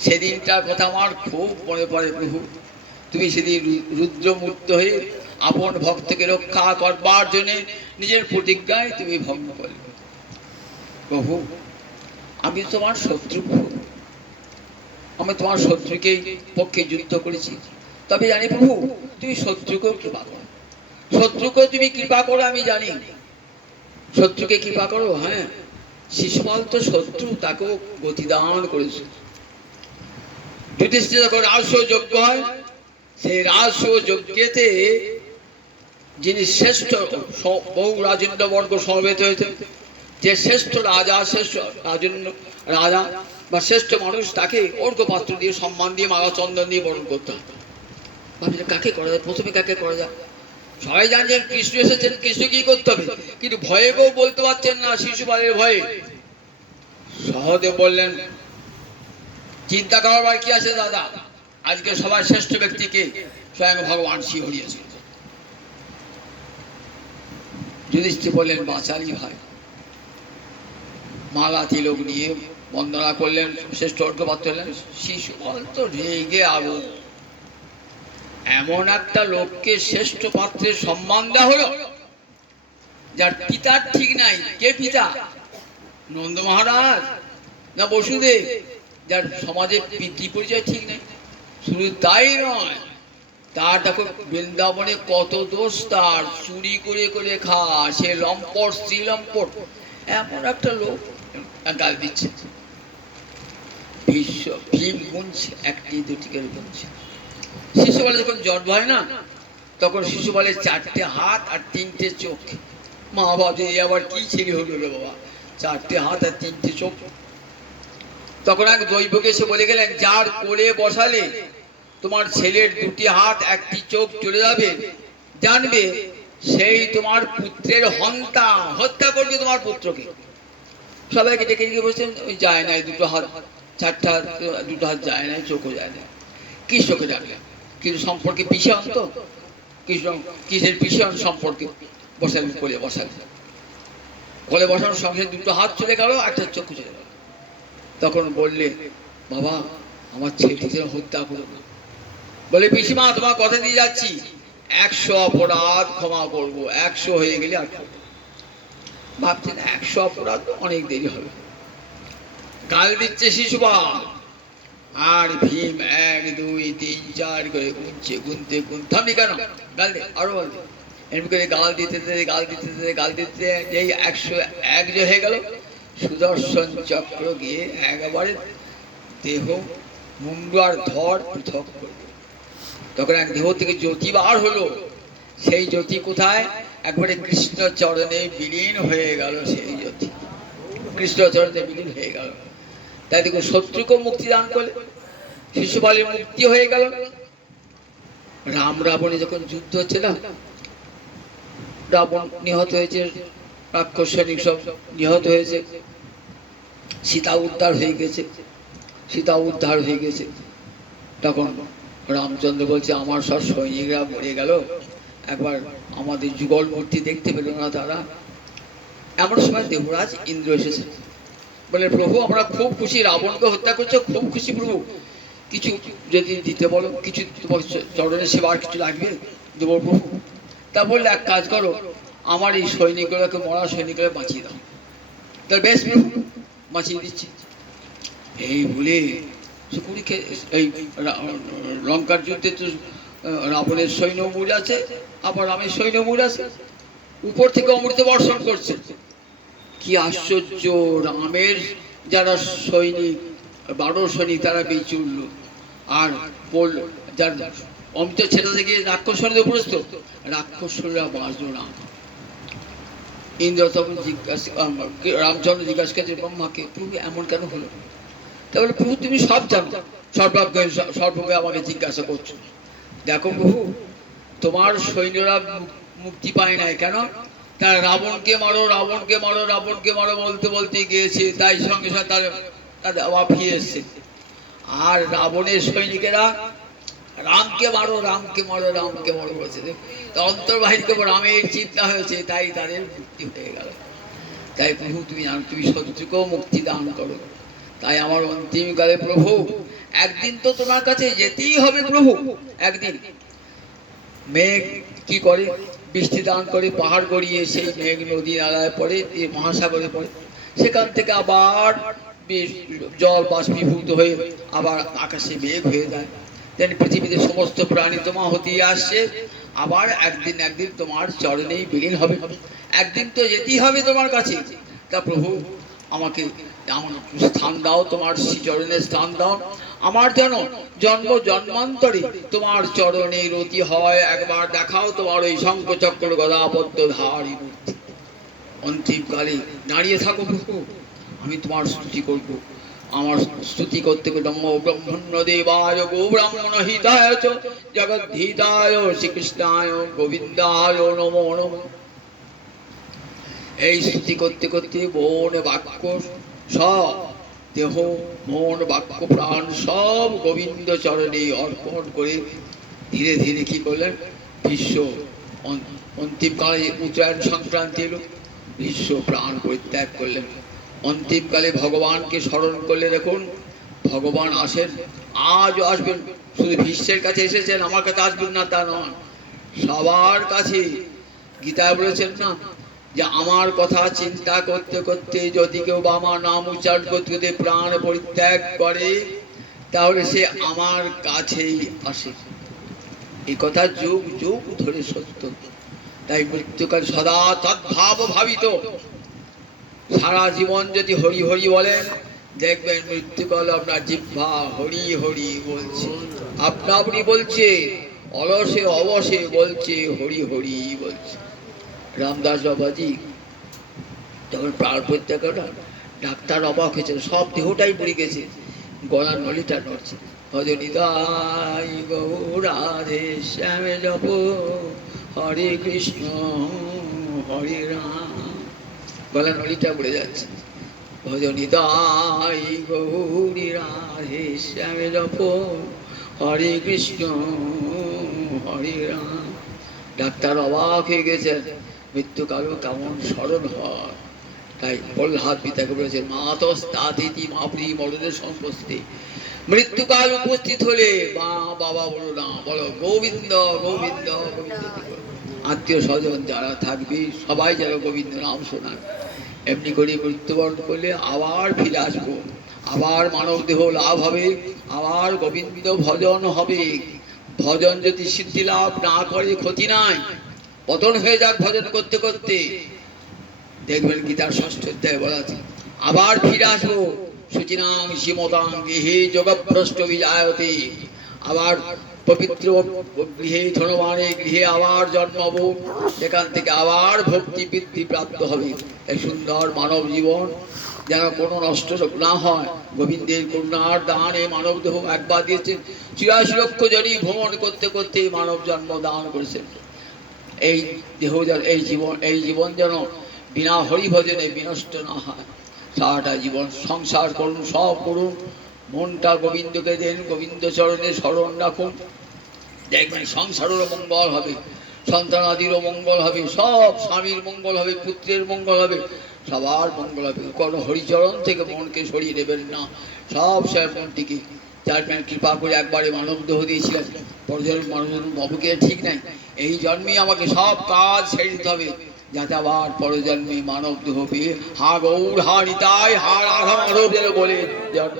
সেদিনটার কথা আমার খুব মনে পড়ে প্রভু। তুমি সেদিন রুদ্রমূর্ত হয়ে আপন ভক্তকে রক্ষা করবার জন্য নিজের প্রতিজ্ঞায় তুমি ভঙ্গ করলে প্রভু। আমি তোমার শত্রু প্রভু, আমি তোমার শত্রুকে পক্ষে যুদ্ধ করেছি, তবে জানি প্রভু তুমি শত্রুকেও কৃপা করো, শত্রুকেও তুমি কৃপা করো, আমি জানি শত্রুকে কৃপা করো। হ্যাঁ, শিশুপাল তো শত্রু, তাকেও গতিদান করেছে। যুধিষ্ঠির যখন রাজস্ব যজ্ঞ হয়, সেই রাজস্ব যজ্ঞেতে যিনি শ্রেষ্ঠ, বহু রাজেন্দ্রবর্গ সমবেত হয়েছে, যে শ্রেষ্ঠ রাজা, শ্রেষ্ঠ রাজা বা শ্রেষ্ঠ মানুষ, তাকে অর্ঘ্যপাত্র দিয়ে সম্মান দিয়ে মালা চন্দন দিয়ে বরণ করতে হবে। ভাবছিলেন কাকে করা যায়, প্রথমে কাকে করা যায়। সবাই জানছেন কৃষ্ণ এসেছেন, কৃষ্ণ কি করতে হবে, কিন্তু ভয়ে কেউ বলতে পারছেন না, শিশুপালের ভয়ে। সহদেব বললেন, চিন্তা করবার কি আছে দাদা, আজকে সবার শ্রেষ্ঠ ব্যক্তিকে স্বয়ং ভগবান শ্রী হরিয়েছেন। যুধিষ্ঠির বললেন, বাঁচালি ভাই। মালা তিলক নিয়ে বন্দনা করলেন, শ্রেষ্ঠ অর্ঘ্যপাত্র হলেন। শিশুপাল তো রেগে আগুন, এমন একটা লোককে শ্রেষ্ঠ পাত্রের সম্মান দেওয়া হলো, যার পিতার ঠিক নাই। কে পিতা, নন্দ মহারাজ না বসুদেব, যার সমাজে পিতৃ পরিচয় ঠিক নেই। শুধু তাই নয়, তার দেখো বৃন্দাবনে কত দোষ, তার চুরি করে করে খাওয়া, সে লম্পট, স্ত্রী লম্পট, এমন একটা লোক গাল দিচ্ছে। ভীম গুনছে, একটি দুটি করে গুনছে। শিশুপালের যখন জন্ম হয় না, তখন শিশুপালের 4টে হাত আর 3টে চোখ। মা ভাবছে আবার কি ছেলে হলো রে বাবা, 4টে হাত আর 3টে চোখ। তখন এক দৈবকে এসে বলে গেলেন, যার কোলে বসালে তোমার ছেলের 2টি হাত 1টি চোখ চলে যাবে, জানবে সেই তোমার পুত্রের হত্যা করবে তোমার পুত্রকে। সবাইকে ডেকে ডেকে বলছেন, ওই যায় না, 2টো হাত, 4টে হাত, 2টো হাত যায় না, চোখও যায় না। কৃষ্ণকে ডাকলেন, কিন্তু সম্পর্কে পিছিয়ে আনতো, কৃষ্ণ কৃষ্ণের পিছিয়ে আন সম্পর্কে বসালেন, কোলে বসালেন। কোলে বসানোর সঙ্গে 2টো হাত চলে গেল, 1টা চোখ চলে গেল। তখন বললে, বাবা আমার ছেলেকে হত্যা করো না। বলে, পিসিমা তোমার কথা দিয়ে যাচ্ছি, 100 অপরাধ ক্ষমা করবো, 100 হয়ে গেলে আর করবো। ভাবছেন 100 অপরাধ অনেক দেরি হবে। গাল দিচ্ছে শিশুপাল, আর ভীম 1 2 3 4 করে গুনছে, গুনতে থামলি কেন, গাল দে, আরো গাল দে। এমনি করে গাল দিতে গাল দিতে যেই 101 যে হয়ে গেল, সুদর্শন চক্র গিয়ে একেবারে দেহ, মুন্ডু আর ধর পৃথক করল। তখন এক দেহ থেকে জ্যোতি বার হলো, সেই জ্যোতি কোথায়, একবারে কৃষ্ণ চরণে বিলীন হয়ে গেল। সেই জ্যোতি কৃষ্ণ চরণে বিলীন হয়ে গেল। তাই দেখো, শত্রুকেও মুক্তি দান করলে, শিশুপালের মুক্তি হয়ে গেল। রাম রাবণে যখন যুদ্ধ হচ্ছে না, রাবণ নিহত হয়েছে, রাক্ষস সৈনিক সব নিহত হয়েছে, সীতা উদ্ধার হয়ে গেছে। তখন রামচন্দ্র বলছে আমার সব সৈনিকরা মরে গেল, একবার আমাদের যুগল মূর্তি দেখতে পেল না তারা। এমন সময় দেবরাজ ইন্দ্র এসেছে, বলে প্রভু আমরা খুব খুশি, রাবণকে হত্যা করছো, খুব খুশি প্রভু, কিছু যদি দিতে বলো, কিছু তোমার চরণের সেবার কিছু লাগবে দেবো প্রভু। তা বললে এক কাজ করো, আমার এই সৈনিকগুলোকে, মরা সৈনিকগুলো বাঁচিয়ে দাও। তার বেশ প্রভু, বাঁচিয়ে দিচ্ছি। এই বলে এই লঙ্কার যুদ্ধে তো রাবণের সৈন্য মূল আছে, আবার রামের সৈন্য মূল আছে, উপর থেকে অমৃত বর্ষণ করছে। কি আশ্চর্য, রামের যারা সৈনিক 12 সৈনিক তারা বেঁচে উঠল, আর যার অমৃত ছেড়ে থেকে রাক্ষস সৈন্যদের উপরস্থ, রাক্ষস সৈন্যরা বাঁচল না। ইন্দ্র তখন রামচন্দ্র জিজ্ঞাসা করছে ব্রহ্মাকে, প্রভু এমন কেন হলো? তাহলে প্রভু তুমি সব জানো, সর্বজ্ঞ আমাকে জিজ্ঞাসা করছো। দেখো প্রভু, তোমার সৈন্যরা মুক্তি পায় নাই কেন? তারা রাবণকে মারো, রাবণকে মারো, রাবণকে মারো বলতে বলতে গিয়েছে, তাই সঙ্গে সঙ্গে তাদের আবার ফিরে এসছে। আর রাবণের সৈনিকেরা রামকে মারো, রামকে মারো, রামকে মারো বলছে। তা অন্তর্বাহিনীকে রামের চিন্তা হয়েছে, তাই তাদের মুক্তি হয়ে গেল। তাই প্রভু তুমি জানো, তুমি শত্রুকেও মুক্তি দান করো। তাই আমার অন্তিমকালে প্রভু একদিন তো তোমার কাছে যেতেই হবে প্রভু। একদিন মেঘ কি করে, বৃষ্টি দান করে, পাহাড় গড়িয়ে সেই মেঘ নদী নালায় পড়ে, মহাসাগরে পড়ে, সেখান থেকে আবার জল বাষ্পীভূত হয়ে আবার আকাশে মেঘ হয়ে যায়। যেন পৃথিবীতে সমস্ত প্রাণী তোমার হতেই আসছে, আবার একদিন একদিন তোমার চরণেই বিলীন হবে। একদিন তো যেতেই হবে তোমার কাছে। তা প্রভু আমাকে আমার স্থান দাও, তোমার শ্রীচরণে স্থান দাও। আমার যেন জন্ম জন্মান্তরে তোমার চরণে রতি হয়, একবার দেখাও তোমার ওই শঙ্খ চক্র গদাপদ্ম ধারী মূর্তি। অন্তিমকালে দাঁড়িয়ে থাকো প্রভু, আমি তোমার স্তুতি করব। আমার স্তুতি করতে ব্রহ্মণ্য দেবায় গো ব্রাহ্মণ হিতায় চ জগদ্ধিতায় শ্রীকৃষ্ণায় গোবিন্দায় নমো নমঃ। এই স্তুতি করতে করতে মন বাক্য সব, দেহ মন বাক্য প্রাণ সব গোবিন্দ চরণে অর্পণ করে ধীরে ধীরে কি করলেন, ভীষ্ম অন্তিমকালে উত্তরায়ণ সংক্রান্তি এলো, ভীষ্ম প্রাণ পরিত্যাগ করলেন। অন্তিমকালে ভগবানকে স্মরণ করলে দেখুন ভগবান আসেন, আজও আসবেন। শুধু ভীষ্মের কাছে এসেছেন, আমার কাছে আসবেন না তা নয়, সবার কাছে। গীতায় বলেছেন না যে আমার কথা চিন্তা করতে করতে যদি কেউ বা আমার নাম উচ্চারণ করতে করতে প্রাণ পরিত্যাগ করে, তাহলে সে আমার কাছেই আসে। এই কথা যুগ যুগ ধরে সত্য। তাই মৃত্যুকাল সদা তদ্ভাব ভাবিত। সারা জীবন যদি হরি হরি বলেন, দেখবেন মৃত্যুকাল আপনার জিহ্বা হরি হরি বলছে, আপনা আপনি বলছে, অলসে অবসে বলছে হরি হরি বলছে। রামদাস বাবাজি যখন প্রাণ পরিত্যাগ করেন, ডাক্তার অবাক হয়েছে, সব দেহটাই পড়ে গেছে, গলার নলিটা নড়ছে। ভজনিতাই গৌরাধে শ্যামে জপ হরে কৃষ্ণ হরে রাম, গলার নলিটা পড়ে যাচ্ছে। ভজনিতাই গৌরী রাধে শ্যামে জপ হরে কৃষ্ণ হরে রাম। ডাক্তার অবাক হয়ে গেছেন, মৃত্যুকালও কেমন স্মরণ হয়। তাই প্রহ্লাদ পিতাকে বলেছেন, মাতস্তাতিথি মাপরি মরণের সংস্পর্শে। মৃত্যুকাল উপস্থিত হলে মা বাবা বলো না, বলো গোবিন্দ গোবিন্দ গোবিন্দ। আত্মীয় স্বজন যারা থাকবে সবাই যেন গোবিন্দ নাম শোনায়। এমনি করে মৃত্যুবরণ করলে আবার ফিরে আসবো, আবার মানব দেহ লাভ হবে, আবার গোবিন্দ ভজন হবে। ভজন যদি সিদ্ধি লাভ না করে ক্ষতি নাই, পতন হয়ে যাক ভজন করতে করতে। দেখবেন গীতার 6ষ্ঠ অধ্যায়ে বলা আছে, আবার ফিরে আসবো। সুচিনাং শ্রীমতাং গৃহে যোগভ্রষ্ট বিজায়তে। আবার পবিত্র গৃহে ধনবানে গৃহে আবার জন্মাবো, সেখান থেকে আবার ভক্তি বৃদ্ধি প্রাপ্ত হবে। এই সুন্দর মানব জীবন যেন কোনো নষ্ট না হয়। গোবিন্দের করুণার দান এই মানব দেহ একবার দিয়েছেন, ৮৪ লক্ষ জনই ভ্রমণ করতে করতে মানব জন্ম দান করেছেন। এই দেহ যেন এই জীবন যেন বিনা হরিভজনে বিনষ্ট না হয়। সারাটা জীবন সংসার করুন, সব করুন, মনটা গোবিন্দকে দেন, গোবিন্দ চরণে স্মরণ রাখুন, দেখবেন সংসারেরও মঙ্গল হবে, সন্তানাদিরও মঙ্গল হবে, সব স্বামীর মঙ্গল হবে, পুত্রের মঙ্গল হবে, সবার মঙ্গল হবে। কোনো হরিচরণ থেকে মনকে সরিয়ে দেবেন না, সব সব মনটিকে। যার কৃপা করে একবারে মানব দেহ দিয়েছিলেন, পরজন্ম মানব বাবুকে ঠিক নাই, এই জন্মে আমাকে সব কাজ ছেড়ে দিতে হবে, যাতে আবার পরজন্মে মানব দেহ পেয়ে হা গৌর হা নিতাই হা রাধা মাধব যেন বলে জন্ম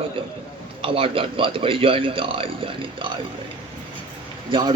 আবার জন্মাতে পারি। জয় নিতাই, জয় নিতাই, যার